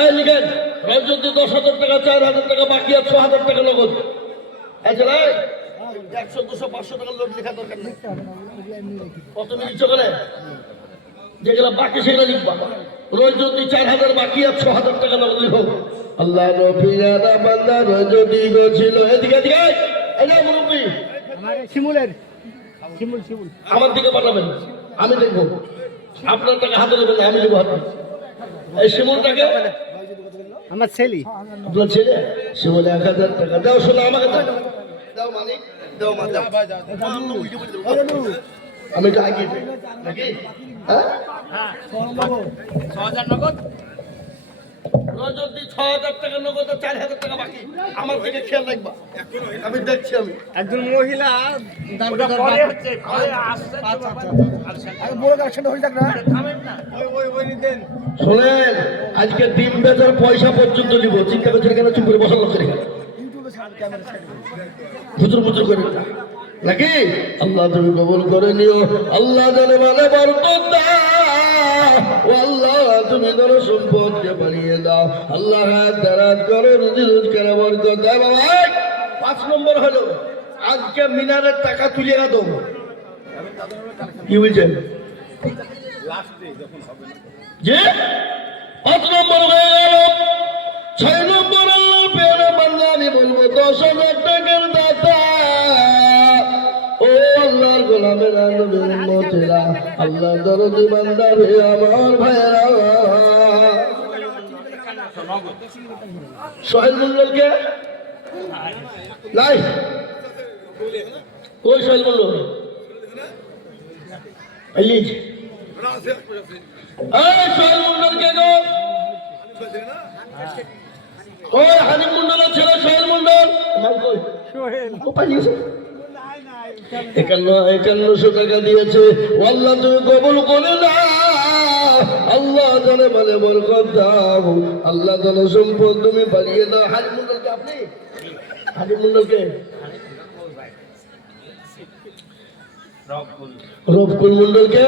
এই লিখেন রজনী 10,000 টাকা, 4,000 টাকা বাকি আর 6,000 টাকা নগদ। আচ্ছা ভাই 100, 200, 500 টাকার লোক লেখা দরকার নেই। কত মিনিট করে যেগুলো বাকি সেগুলো লিখবা। রজনী 4,000 বাকি আর 6,000 টাকা নগদ লিখো। আল্লাহ নবীরা বান্দা রজনী গো ছিল। এদিকে এদিকে এই যে মুরব্বি আমার দিকে পাঠাবেন, আমি দেখবো। আপনার টাকা হাতে নেবেন না, আমি নেবো হাতে। এই শিমুলটাকে আমার ছেলে, আপনার ছেলে শিমুল 1,000 টাকা দাও। শোনো আমাকে দাও, দাও মালিক, দাও মা, দাও। আমি তো আগে নাকি হ্যাঁ 6,000 নগদ। রজনী 6,000 টাকা নগদ আর 4,000 টাকা বাকি। আমার দিকে খেয়াল রাখবা, আমি দেখছি। আমি একজন মহিলা ওটা পরে হচ্ছে, পরে আসছে তো বাবা। বড় কালেকশন হয়ে যাক না, থামেন না। ওই দেন। শোনেন, আজকে ডিম বেচার পয়সা পর্যন্ত নিব। চিন্তা করছেন কেন? চুপ করে বসার লোক করে ইউটিউবে ক্যামেরা সাইড হুজুর মুজুর করে না নাকি? আল্লাহ তুমি কবুল করে নিও। আল্লাহ জানে মানে বরকত দাও। ও আল্লাহ তুমি ধরো সম্পদকে বাড়িয়ে দাও। আল্লাহ হাত দারাজ করো, রুজি রোজগার বরকত দাও বাবা। 5 নম্বর হলো আজকে মিনারের টাকা তুলে না দেবো। কি বলছেন? যে 5 নম্বর হয়ে গেল। 6 নম্বর আল্লাহর পেয়ারা বান্দা আমি বলবো 10,000 টাকার দাতা। ও আল্লাহর গোলামের নবীর উম্মতেরা, আল্লাহর দরদি বান্দা রে আমার ভাইরা। সোহেল মন্ডলকে নাই, কই সোহেল মন্ডল? এই সোহেল মন্ডলকে গো, ওই হানিফ মন্ডলের ছেলে সোহেল মন্ডল পাঠিয়েছে 5100 টাকা দিয়েছে। আল্লাহ তুমি কবুল করে দাও। আল্লাহ জানে মানে বরকত দাও। আল্লাহ জানে সম্পদ তুমি বাড়িয়ে দাও। হানিফ মন্ডলকে আপনি, হানিফ মন্ডলকে রফকুল মন্ডলকে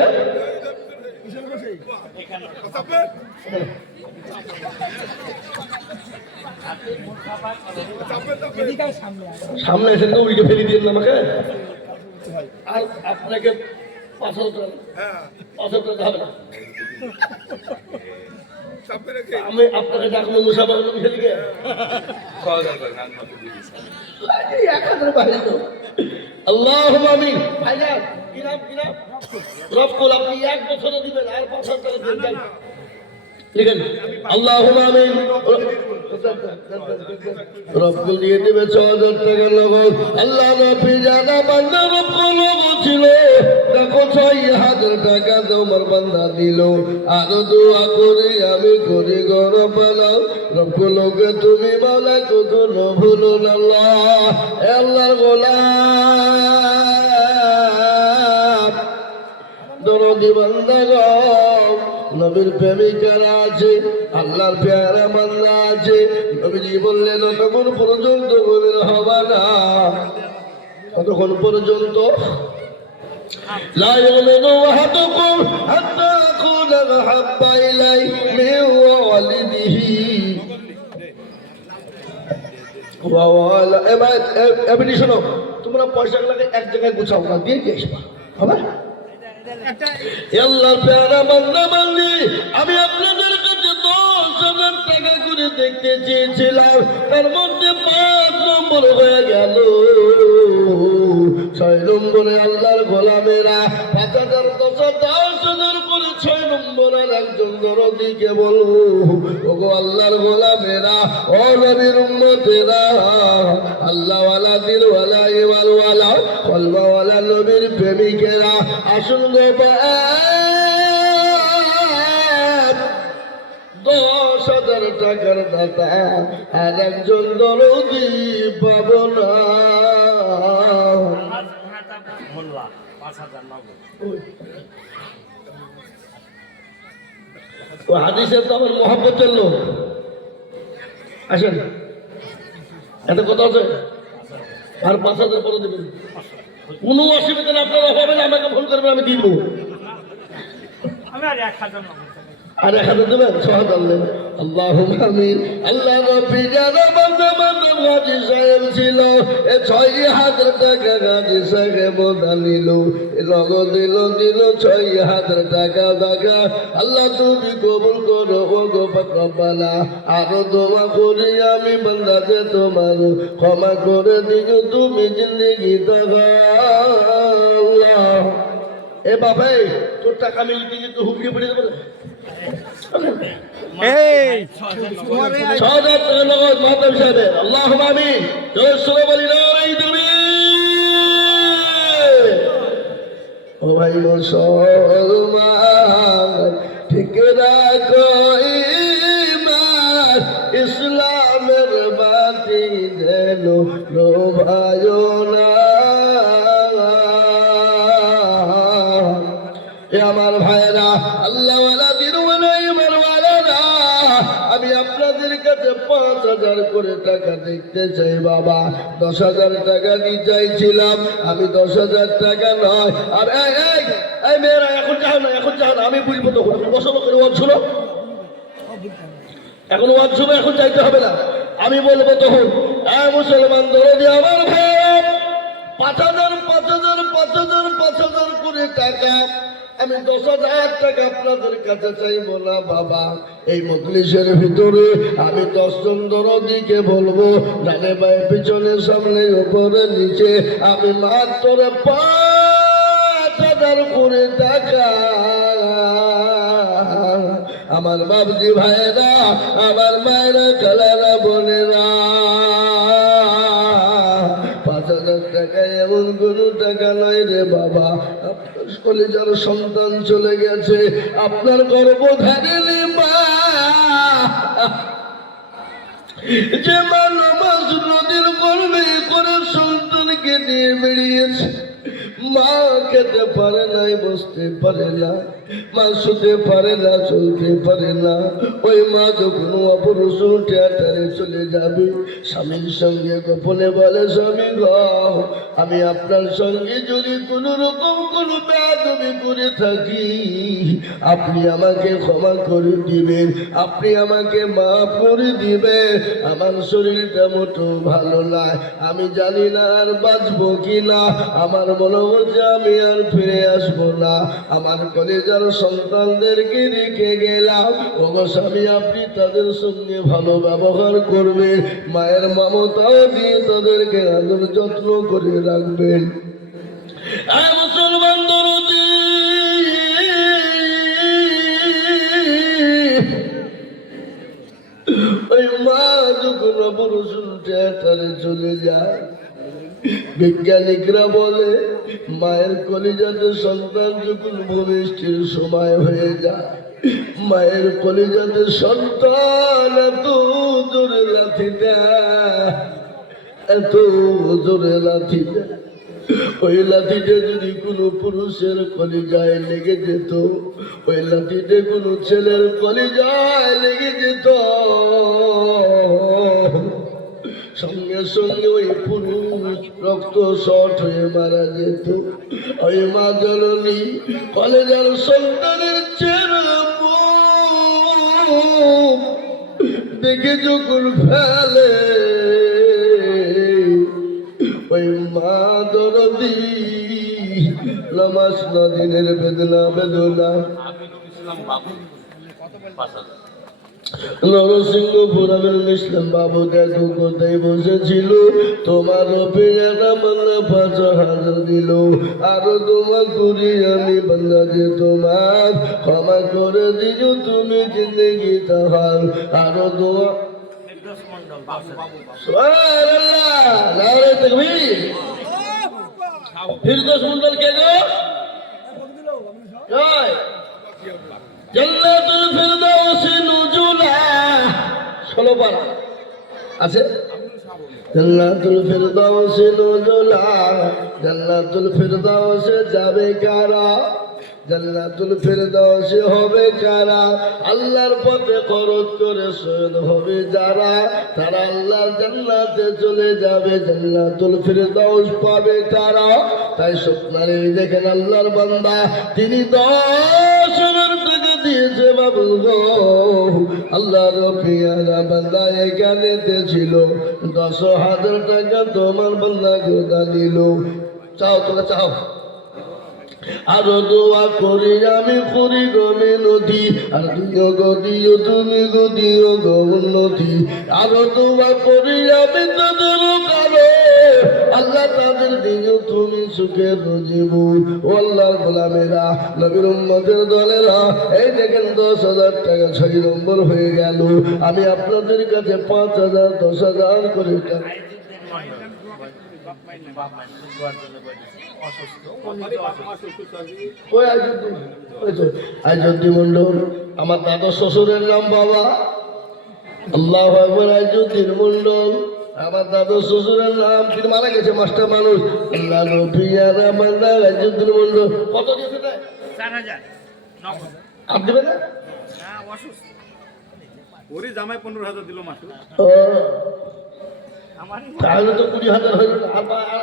সামনে এসে তো উল্টে ফেলে দিন আমাকে। আর আপনাকে 5,000 টাকা হবে না। আমি আপনাকে ডাকবো মুসাফা ফেলি গে 1,000 বাইরে তো। আল্লাহ আমিন। ভাইজান রফকুল আপনি 1 বছরে দিবেন আর 5,000 টাকা দিবেন। লিখেন আল্লাহ আমিন। রফকুল দিয়ে দেবে 6,000 টাকা নগদ। আল্লাহ নবী জানা বান্দা রফকুল ছিল। দেখো 6,000 টাকা তোমার বান্দা দিল। আরো দোয়া করি আমি করি গর পালাও। রফকুলকে তুমি বলা কখনো ভুলো না। আল্লাহর গোলাম দরদি বান্দা গো, নবীর প্রেমিকারা আছে, আল্লাহর পেয়ারা বান্দা আছে। নবীজি বললেন ততক্ষণ পর্যন্ত গভীর হবে না। ততক্ষণ পর্যন্ত লা ইউমিনু আহাদুকুম হাত্তা আকুনা আহাব্বা ইলাইহি মিন ওয়ালিদিহি ওয়া ওয়ালা। এবার শোনো, তোমরা পয়সাগুলোকে এক জায়গায় গুছাও না, দিয়ে দিয়ে আসবা, হবে? আল্লাহর পেয়ারা বান্দা বান্দি, আমি আপনাদের কাছে 10,000 টাকা করে দেখতে চেয়েছিলাম। তার মধ্যে 5 নম্বর হয়ে গেল। 6 নম্বরে আল্লাহর গোলামেরা 5,000, 10,000 করে 6 নম্বরের একজন দরদিকে বলবো, ওগো আল্লাহর গোলামেরা, ও নবীর উম্মতেরা, আল্লাহওয়ালা, দিলওয়ালা, ইমানওয়ালা, কলমাওয়ালা নবীর প্রেমিকেরা, আসুন গো বাপ, 10,000 টাকার দাতা আর একজন দরদি পাব না। মোল্লা 5,000 নগদ। ও হাদিসের তো আমার মহব্বতের লোক। আসেন, এত কথা আছে, আর 5,000 পরে দেবেন, কোনো অসুবিধা নেই, আপনার অভাবে না, আমাকে ফোন করবেন, আমি দিব। আমি আর 1,000 নগদ। আর 1,000 দেবেন, 6,000 দেবেন। আল্লাহুম্মা আমিন। আল্লাহ নবী যারা বন্ধু গাজী সাহেব ছিল, এ 6,000 টাকা গাজী সাহেব নিল, নগদ দিল 6,000 টাকা টাকা। আল্লাহ তুমি কবুল করো ও গো পাক রব্বানা। আরো দোয়া করি আমি বান্দাকে তোমার ক্ষমা করে দিও তুমি জিন্দেগি দাও। এ বাবাই, তোর টাকা মিলতে কিন্তু হুকিয়ে পড়ে যাবে। এই 6,000 টাকা নগদ মাহতাব সাহেবের। আল্লাহুম্মা আমিন। জোরে সোরে বলি নারে তাকবীর। ও ভাই মুসলমান, ঠিক রাখো ঈমান, ইসলামের বাতি যেন লোভায়ো না। এ আমার ভাইরা, আল্লাহওয়ালা, দিনওয়ালা, ঈমানওয়ালারা, আমি আপনাদের কাছে 5,000 করে টাকা দেখতে চাই বাবা। 10,000 টাকা নিয়ে চাইছিলাম আমি, 10,000 টাকা নয়। আর এই মেয়েরা এখন চাও না, এখন চাও না, আমি বুঝবো তো, বসলো করে ওয়াজ শুনো, এখন ওয়াজ শুনো, এখন চাইতে হবে না, আমি বলবো তখন। মুসলমান দরদি আমার ভাই, 5,000 করে টাকা আমি 10,000 টাকা আপনাদের কাছে চাইবো না বাবা। এই মজলিসের ভিতরে আমি 10 জন দরদিকে বলবো, ডানে বাই পিছনে সামনে উপরে নিচে, আমি মাত্র 5,000 করে টাকা। আমার বাবজি ভাইরা, আমার মায়েরা, খালারা, বোনেরা, 5,000 টাকা এমন কোনো টাকা নয় রে বাবা। আপনার কলিজার সন্তান চলে গেছে, আপনার গর্ভধারিণী মা, যে মা নামাজ নদীর গর্ভে করে সন্তানকে নিয়ে বেরিয়েছে, মা খেতে পারে নাই, বসতে পারে না, মা শুতে পারে না, চলতে পারে না। ওই মা যখন অপারেশন থিয়েটারে চলে যাবে, স্বামীর সঙ্গে গোপনে বলে, স্বামী গো, আমি আপনার সঙ্গে যদি কোনো রকম কোনো বেয়াদবি করে থাকি, আপনি আমাকে ক্ষমা করে দিবেন, আপনি আমাকে মাফ করে দিবেন। আমার শরীরটা মোটো ভালো নয়, আমি জানি না আর বাঁচবো কি না, আমার মনে হচ্ছে আমি আর ফিরে আসবো না। আমার কলেজার সন্তানদেরকে রেখে গেলাম, ওগো স্বামী, আপনি তাদের সঙ্গে ভালো ব্যবহার করবেন, মায়ের মমতাও দিয়ে তাদেরকে আদর যত্ন করে রাখবেন। মুসলমান দরদি, ওই মা যখন অপারেশন থিয়েটারে চলে যায়, বিজ্ঞানিকরা বলে মায়ের কলিজাতে সন্তান যখন ভূমিষ্ঠির সময় হয়ে যায়, মায়ের কলিজাতে সন্তান এত জোরে লাথি দেয়, এত জোরে লাথি দেয়, ওই লাঠিতে যদি কোনো পুরুষের কলিজায় লেগে যেত, ওই লাঠিতে কোনো ছেলের কলিজায় লেগে যেত, সঙ্গে সঙ্গে ওই পুরুষ রক্ত শর্ট হয়ে মারা যেত। ওই মা জননী কলেজার সন্তানের চেহারা দেখে যখন ফেলে, ওই মা দরদি নামাজ না, দিনের বেদনা বেদনা। নরসিংহপুর আমির ইসলাম বাবু দেখো কোথায় বসেছিল, তোমার পেয়ারা বাংলা ৫,০০০ দিল, আরো তোমার করি আমি বাংলা যে তোমার ক্ষমা করে দিও তুমি জিন্দগি তাহার, আরো তোমার নির্দোষ মণ্ডল বাসা। সুবহানাল্লাহ, নারে তাকবীর। ফিরদৌস মণ্ডল কে গো? জয় জান্নাতুল ফিরদৌস নুজুলা ১৬ পারা আছে। জান্নাতুল ফিরদৌস নুজুলা, জান্নাতুল ফিরদৌসে যাবে কারা, জান্নাতুল ফিরদৌসে হবে কারা, আল্লাহর পথে খরচ করে শহীদ হবে যারা, তারা আল্লাহর জান্নাতে চলে যাবে, জান্নাতুল ফিরদৌস পাবে তারা। তাই স্বপ্নারে দেখেন আল্লাহর বান্দা, তিনি ১০,০০০ টাকা দিয়েছে বাবু গো, আল্লাহর পেয়ারা বান্দা এখানেতে ছিল, ১০,০০০ টাকা তোমার বান্দা গোদা নিল। চাও তোরা চাও, আরো দোয়া করি আমি করি গমে নদী, আর দিও গো দিও তুমি গো দিও গো উন্নতি, আরো দোয়া করি আমি তাদের কারো, আল্লাহ তাদের দিও তুমি সুখের জীবন। ও আল্লাহর গোলামেরা, নবীর উম্মতের দলেরা, এই দেখেন ১০,০০০ টাকা ৬ নম্বর হয়ে গেল। আমি আপনাদের কাছে ৫,০০০ ১০,০০০ করে টাকা আইজুদ্দিন মন্ডল, আমার দাদা শ্বশুরের নাম বাবা, আল্লাহু আকবার। আইজুদ্দিন মন্ডল আমার দাদা শ্বশুরের নাম, তিনি মারা গেছে মাস্টার মানুষ, আল্লাহ নবিয়ারা বান্দা আইজুদ্দিন মন্ডল। কত দিয়েছে? ৪,০০০ নগদ। আপনি দেবেন না? না, অসুস্থ। ওরে জামাই 15,000 দিল মাসুদ। ও, আমারই তাহলে তো ২০,০০০ হয়ে গেল।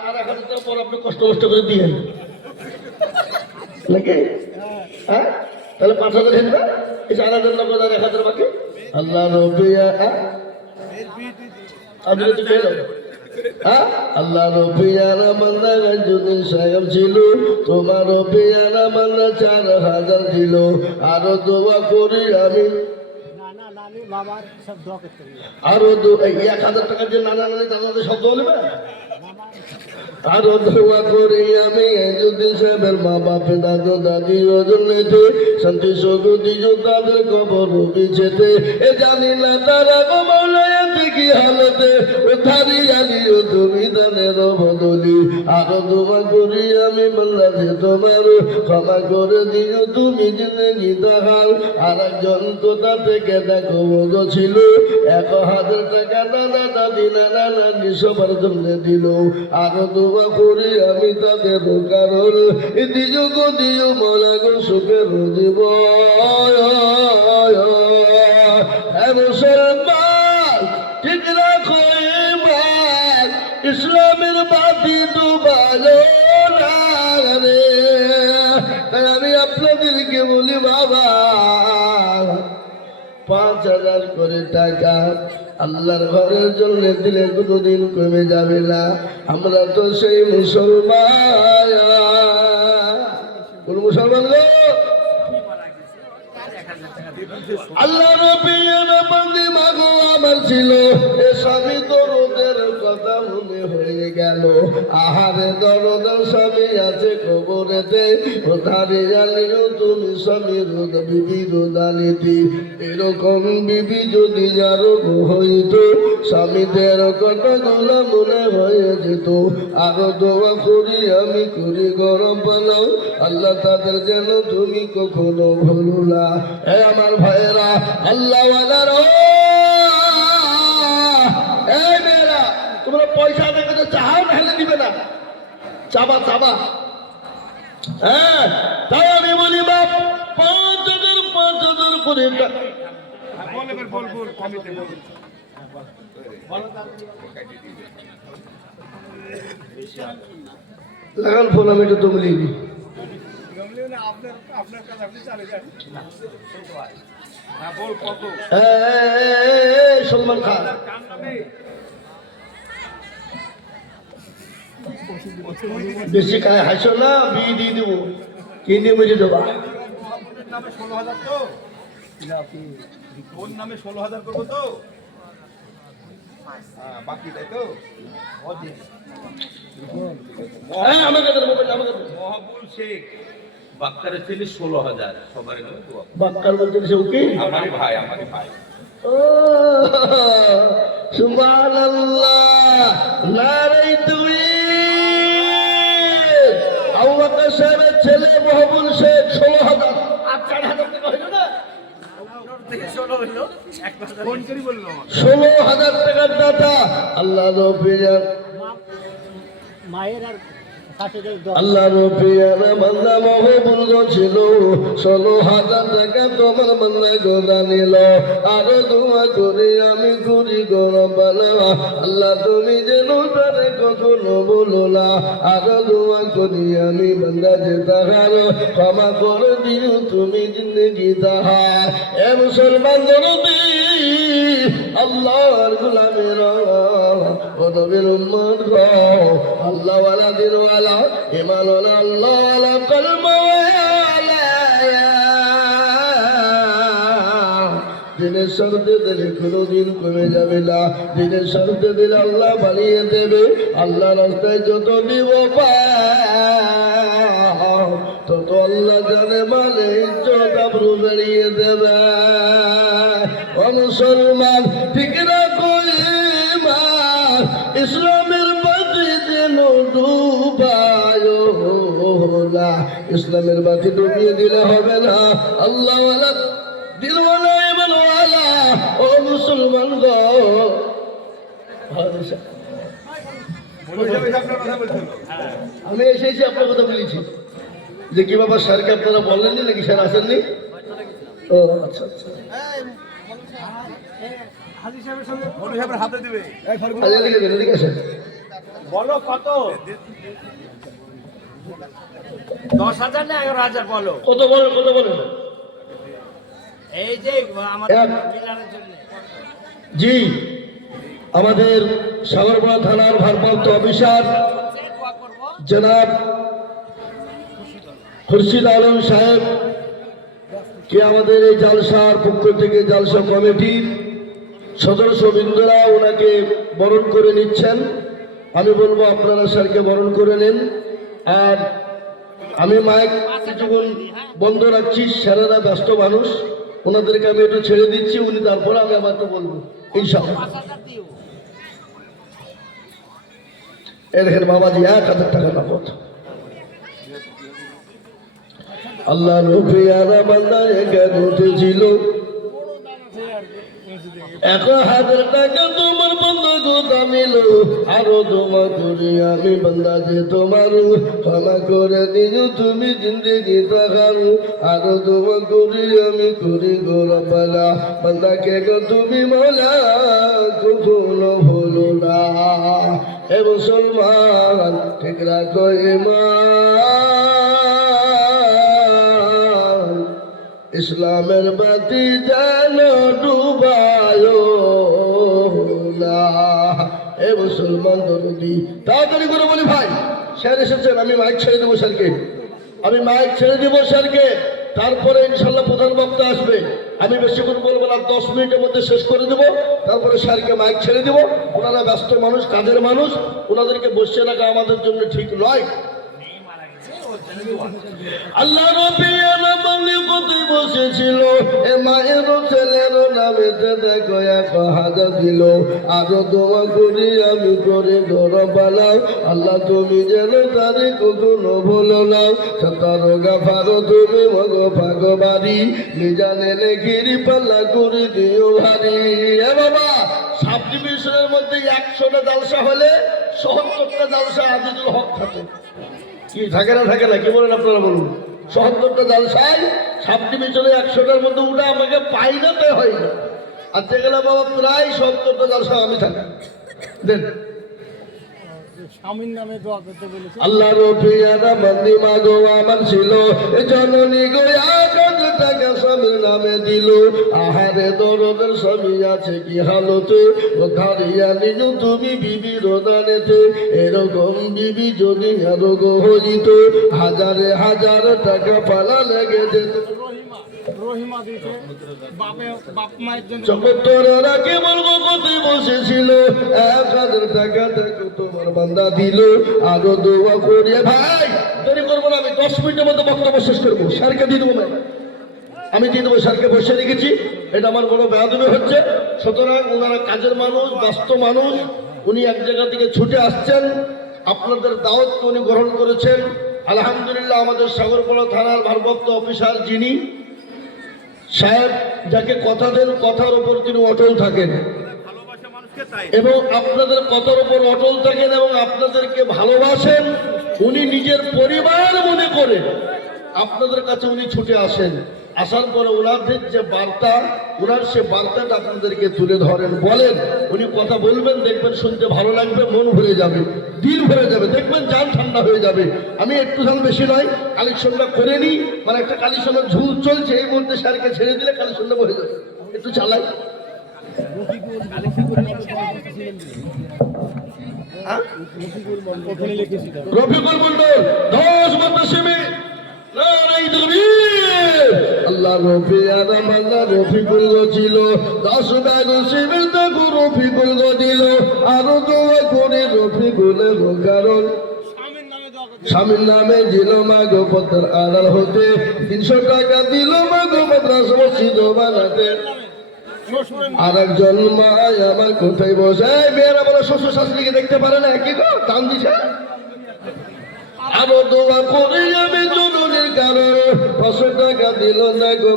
আর ১,০০০ টাকা পর আপনি কষ্ট করে দিয়ে নাকি? হ্যাঁ, তাহলে ৫,০০০ হিসেবে এই ৪,০০০ নগদ আর ১,০০০ বাকি। আল্লাহ রবিয়া আপনি তো পেয়ে যাবেন। হ্যাঁ, আল্লাহ রবিয়ারা বান্দা গাজুদ্দিন সাহেব ছিল, তোমার রবিয়ারা বান্দা ৪,০০০ দিল, আরো দোয়া করি আমি, আরো ১,০০০ টাকা দিয়ে নানা নানি দাদাদের শব্দ নেবে, আরো দোয়া করি আমি আইজুদ্দিন সাহেবের মা বাপে দাদু দাদি ওজনেতে শান্তি সুখ দিও তাদের কবর বিছেতে, এ জানি না তারা কবলায়াতে কি হালতে, ও থারি জানিও তুমি দানের বদলি, আরো দোয়া করি আমি বললা যে তোমার ক্ষমা করে দিও তুমি জিন্দগি তাহার, আর একজন কোথা থেকে দেখো মজো ছিল, ১,০০০ টাকা দাদা দাদি নানা নানি সবার জন্য দিল, আরো দোয়া করি আমি তাদের কারণ দিও গো দিও মলা গো সুখের জীবন। মুসলমান ঠিক রাখো ঈমান, ইসলামের বাতি ডুবালো না রে, তাই আমি আপনাদেরকে বলি বাবা, ৫,০০০ করে টাকা আল্লাহর ঘরের জন্য দিলে কোনোদিন কমে যাবে না। আমরা তো সেই মুসলমান, কোন মুসলমান গো? আল্লাহ রবিয়ানা বন্দি মাগো আমার ছিল, এ স্বামী দরদের কথা মনে হয়ে গেল, আহারে দরদ স্বামী আছে কবরেতে, কোথারে জানিও তুমি স্বামীর বিবির দানিতি, এরকম বিবি যদি যারো হইতো, স্বামীদের কথাগুলো মনে হয়ে যেত, আরো দোয়া করি আমি করি গরম পালাও, আল্লাহ তাদের যেন তুমি কখনো ভুলো না। আমার ভাইয়েরা আল্লাহ এই মেয়েরা, তোমরা পয়সা দেখে তো চাহাও ঢেলে দিবে না, চাবা চাবা। হ্যাঁ, তাই আমি বলি বাপ ৫,০০০ করে লাগান ফোন, আমি একটু দমলি আপনার কাছে আপনি চালে যান। সলমান খান, বেশি খায় হাসো না, বিয়ে দিয়ে দেবো, কিনে মেরে দেবা। 16,000 তো ওর নামে 16,000 করবো তো বাকি তাই তো হ্যাঁ আমাকে দেন মোবাইল আমাকে দেন। মহাবুল শেখ বাক্কারের ছেলে 16,000 সবার নামে দোয়া করো। বাক্কার বলতেন সে কি আমারই ভাই ও সুবহানাল্লাহ নারে তুমি আবু বকর সাহেবের ছেলে মহবুল শেখ 16,000 আর 4,000 টাকা হইল না ফোন করি বললো আমার 16,000 টাকার দাতা আল্লাহ রব্বির মায়ের আর শাশুড়ের আল্লাহ রব্বির বান্দা মহবুল গো ছিল 16,000 টাকা তোমার বান্দা গোদা নিল আর দোয়া করি আমি করি গো রব্বানা আল্লাহ তুমি যেন তারে কখনো বলো না আর দোয়া করি আমি বান্দা যে তাহার ক্ষমা করে দিও তুমি জিন্দগি তাহার এ মুসলমান জনতি আল্লাহর গোলামের কদমের উম্মত গো আল্লাহ ওয়ালা দিন ওয়ালা ইমান ওয়ালা আল্লাহ ওয়ালা কলম ওয়ালা দিনের শর্তে দিলে কোনোদিন কমে যাবে না দিনের শর্তে দিলে আল্লাহ বাড়িয়ে দেবে আল্লাহ রাস্তায় যত দিব তত আল্লাহ জানে মানে ইজ্জত আবরু বাড়িয়ে দেবে ও মুসলমান ঠিক রাখো ঈমান ইসলামের বাতি যেন ডুবায় না ইসলামের বাতি ডুবিয়ে দিলে হবে না আল্লাহ ওয়ালা দিলওয়ালা ইমানওয়ালা ও মুসলমান গো আপনার কথা বলছিল আমি এসেছি আপনার কথা বলেছি যে কি বাবা স্যারকে আপনারা বললেননি নাকি স্যার আসেননি ও আচ্ছা আচ্ছা মনু সাহেবের হাতে দিবে আচ্ছা এদিকে দেন, এদিকে আসেন। বলো কত 10,000 না 11,000 বলো কত বলেন কত বলেন এই যে আমাদের এক। মিলানের জন্য জি আমাদের সাগরপাড়া থানার ভারপ্রাপ্ত অফিসার দোয়া করবো জনাব খুরশিদ আলম সাহেব কে আমাদের এই জালসার পক্ষ থেকে জালসা কমিটির সদস্যবৃন্দরা ওনাকে বরণ করে নিচ্ছেন আমি বলবো আপনারা স্যারকে বরণ করে নিন আর আমি মাইক কিছুক্ষণ বন্ধ রাখছি স্যারেরা ব্যস্ত মানুষ ওনাদেরকে আমি একটু ছেড়ে দিচ্ছি উনি তারপরে আমি আবার তো বলবো ইনশাআল্লাহ 5,000 দিও এ দেখেন বাবাজি 1,000 টাকা নগদ আল্লাহ রফিয়ারা বান্দা এখানে উঠেছিল 1,000 টাকা তোমার বন্ধু গোদা নিল আরো তোমা করি আমি বান্দা যে তোমার ক্ষমা করে দিও তুমি জিন্দগি তাকারু আরো তোমা করি আমি করি গোরবালা বান্দাকে গো তুমি মৌলা কখনো ভুলো না হে মুসলমান ঠিক রাখো ঈমান ইসলামের বাতি যেন ডুবায় না এ মুসলমান দরদি তাড়াতাড়ি করে বলি ভাই স্যার এসেছেন আমি মাইক ছেড়ে দেবো স্যারকে আমি মাইক ছেড়ে দেবো স্যারকে তারপরে ইনশাল্লাহ প্রধান বক্তা আসবে আমি বেশিক্ষণ বলবো না 10 মিনিটের মধ্যে শেষ করে দেবো তারপরে স্যারকে মাইক ছেড়ে দেবো ওনারা ব্যস্ত মানুষ কাজের মানুষ ওনাদেরকে বসিয়ে রাখা আমাদের জন্য ঠিক নয় আল্লাহ নবী আমাকে কোথায় বসেছিল এ মায়ের ছেলের নামেতে দেখো 1,000 দিল আরো দোয়া করি আমি করে ধরো পালাও আল্লাহ তুমি যেন তারে কখনো ভুলো না সতারো গাফারো তুমি মগ ভাগবাড়ি নিজানে লেখিরি পাল্লা করে দিও ভারী এ বাবা সাব ডিভিশনের মধ্যে 100টা জালসা হলে 70টা জালসা আজিজুল হক থাকে কি থাকে না থাকে না কি বলেন আপনারা বলুন ৭০টা জালসায় সাব ডিভিশনে 100টার মধ্যে উঠে আমাকে পাই না তাই হয় না আর যেগুলো বাবা প্রায় ৭০টা জালসা আমি থাকি দেন স্বামীর নামে দোয়া করতে বলেছে আল্লাহ রফিয়ারা বন্দি মাগো আমার ছিল জননী গো 1,000 টাকা স্বামীর নামে দিল আহারে দরদের স্বামী আছে কি হালতে ও ধারিয়া নিজ তুমি বিবি রোদানেতে এরকম বিবি যদি আরো গো হইত হাজারে হাজার টাকা পালা লেগে যেত রহিমা রহিমা দিয়েছে বাপ মায়ের জন্য। চকতরা কে বলবো কোথায় বসেছিল 1000 টাকা দেখো তোমার বান্দা দিল আরো দোয়া করিয়ে ভাই দেরি করবো না, আমি 10 মিনিটের মধ্যে বক্তব্য শেষ করবো। স্যারকে দিয়ে দেবো, আমি দিয়ে দেবো, স্যারকে বসে রেখেছি। এটা আমার বড় বেয়াদবি হচ্ছে। সুতরাং ওনারা কাজের মানুষ, ব্যস্ত মানুষ, উনি এক জায়গা থেকে ছুটে আসছেন, আপনাদের দাওয়াতকে উনি গ্রহণ করেছেন। আলহামদুলিল্লাহ আমাদের সাগরপাড়া থানার ভারপ্রাপ্ত অফিসার যিনি সাহেব, যাকে কথা দেন কথার উপর তিনি অটল থাকেন এবং আপনাদের কথার উপর অটল থাকেন এবং আপনাদেরকে ভালোবাসেন। উনি নিজের পরিবার মনে করে আপনাদের কাছে উনি ছুটে আসেন। আসার পরে ওনাদের যে বার্তা, ওনার সে বার্তাটা আপনাদেরকে তুলে ধরেন, বলেন। উনি কথা বলবেন, দেখবেন শুনতে ভালো লাগবে, মন ভরে যাবে, দিল ভরে যাবে, দেখবেন জান ঠান্ডা হয়ে যাবে। আমি একটু ধান বেশি নয়, কালেকশনটা করে নিই, মানে একটা কালেকশনের ঝুল চলছে, এই মুহূর্তে স্যারকে ছেড়ে দিলে কালেকশনটা ভরে যাবে। একটু চালাই। রফিকুল মন্ডল 10 মাদ্রাসা আল্লাহ রফি আরাম আল্লাহ রফিকুল ছিল 10 ব্যাগ শিবির দেখো রফিকুল দিল আরো দোয়া করে রফিকুলের কারণ স্বামীর নামে দিল মাগো পত্র আড়াল হতে 300 টাকা দিল মাগো মাদ্রাসা মসজিদ বানাতে। আর একজন মা আমার কোথায় বসে মেয়েরা বলে শ্বশুর শাশুড়িকে দেখতে পারে না, কি গো দাম দিছে। আরো দোয়া করি আমি জননীর কারণ 500 টাকা দিল না গো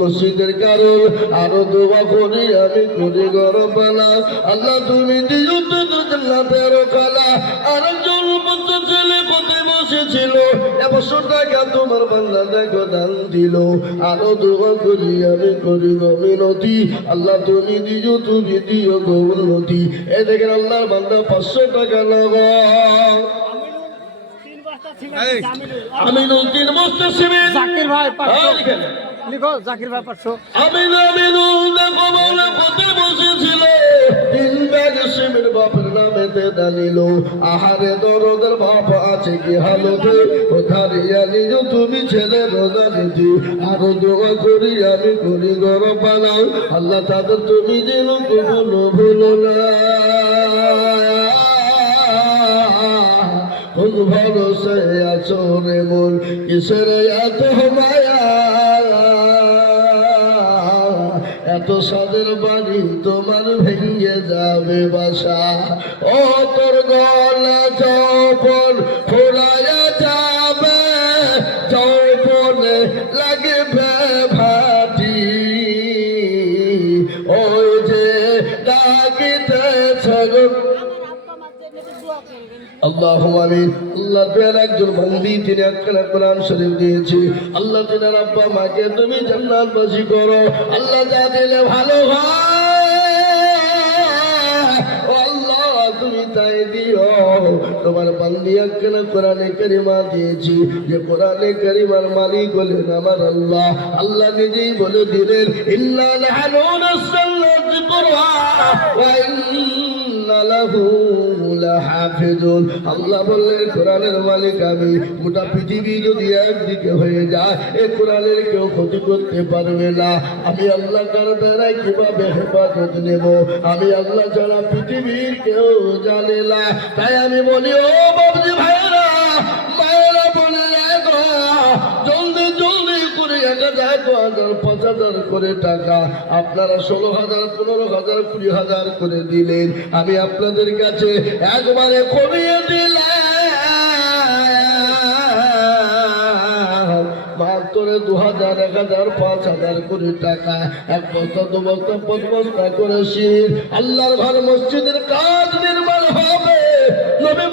মসজিদের কারণ। আরো দোয়া করি আমি করি গরম পালা আল্লাহ তুমি দিও তোদের জান্নাতের খালা। আর একজন বাচ্চা ছেলে কোথায় বসেছিল 100 টাকা তোমার বান্দা দেখো দান দিল। আরো দোয়া করি আমি করি গো মিনতি আল্লাহ তুমি দিও গো উন্নতি। এ দেখেন আল্লাহর বান্দা 500 টাকা লাগা আমিনুল 3 বস্তা সিমেন্ট। জাকির ভাই 500 লিখো, জাকির ভাই 500। আমিনুল দেখো বলে কোথায় বসেছিল 3 ব্যাগ সিমেন্ট বাপের নামেতে দানিল। আহারে দরদের বাপ আছে কি হালতে কোথারিয়া নিজ তুমি ছেলে রোজা নীতি। আরো দোয়া করি আমি করি গরম বানাও আল্লাহ তাদের তুমি যেন কখনো ভুলো না। ভরসে আছো রে মন কিসের এত মায়া এত সাদের বাড়ি তোমার ভেঙে যাবে বাসা। ও তোর গলা চপন ফোড়ায়া যাবে চপনে লাগবে ভাটি ওই যে ডাকিতেছে আল্লাহ আমিন। আল্লাহ পেয়ার একজন বান্দি তিনি একখানা কোরআন শরীফ দিয়েছি। আল্লাহ তিনার আব্বা মাকে তুমি জান্নাতবাসী করো। আল্লাহ যা দিলে ভালো হয় ও আল্লাহ তুমি তাই দিও। তোমার বান্দি একখানা কোরআনে কারিমা দিয়েছি, যে কোরআনে কারিমার মালিক হলেন আমার আল্লাহ। আল্লাহ নিজেই বলে দিলেন ইন্না নাহনু নাযালনা যিকরা ওয়া ইন্না লাহু লাহাফিজুন। আল্লাহ বললেন কোরআনের মালিক আমি। গোটা পৃথিবী যদি একদিকে হয়ে যায় এ কোরআনের কেউ ক্ষতি করতে পারবে না। আমি আল্লাহ কার দ্বারাই কিভাবে হেফাজত নেব আমি আল্লাহ ছাড়া পৃথিবীর কেউ জানে না। তাই আমি বলি ও বাবজি ভাইরা মায়েরা বলে জলদি জলদি করে 1000 2000 5000 করে টাকা আপনারা 16,000 15,000 20,000 করে দিলেন। আমি আপনাদের কাছে একবারে কমিয়ে দিলাম মাত্র 2000 1000 5000 করে টাকা। 1 বস্তা 2 বস্তা 5 বস্তা করে শীত আল্লাহর ঘর মসজিদের কাজ নির্মাণ হবে। নবী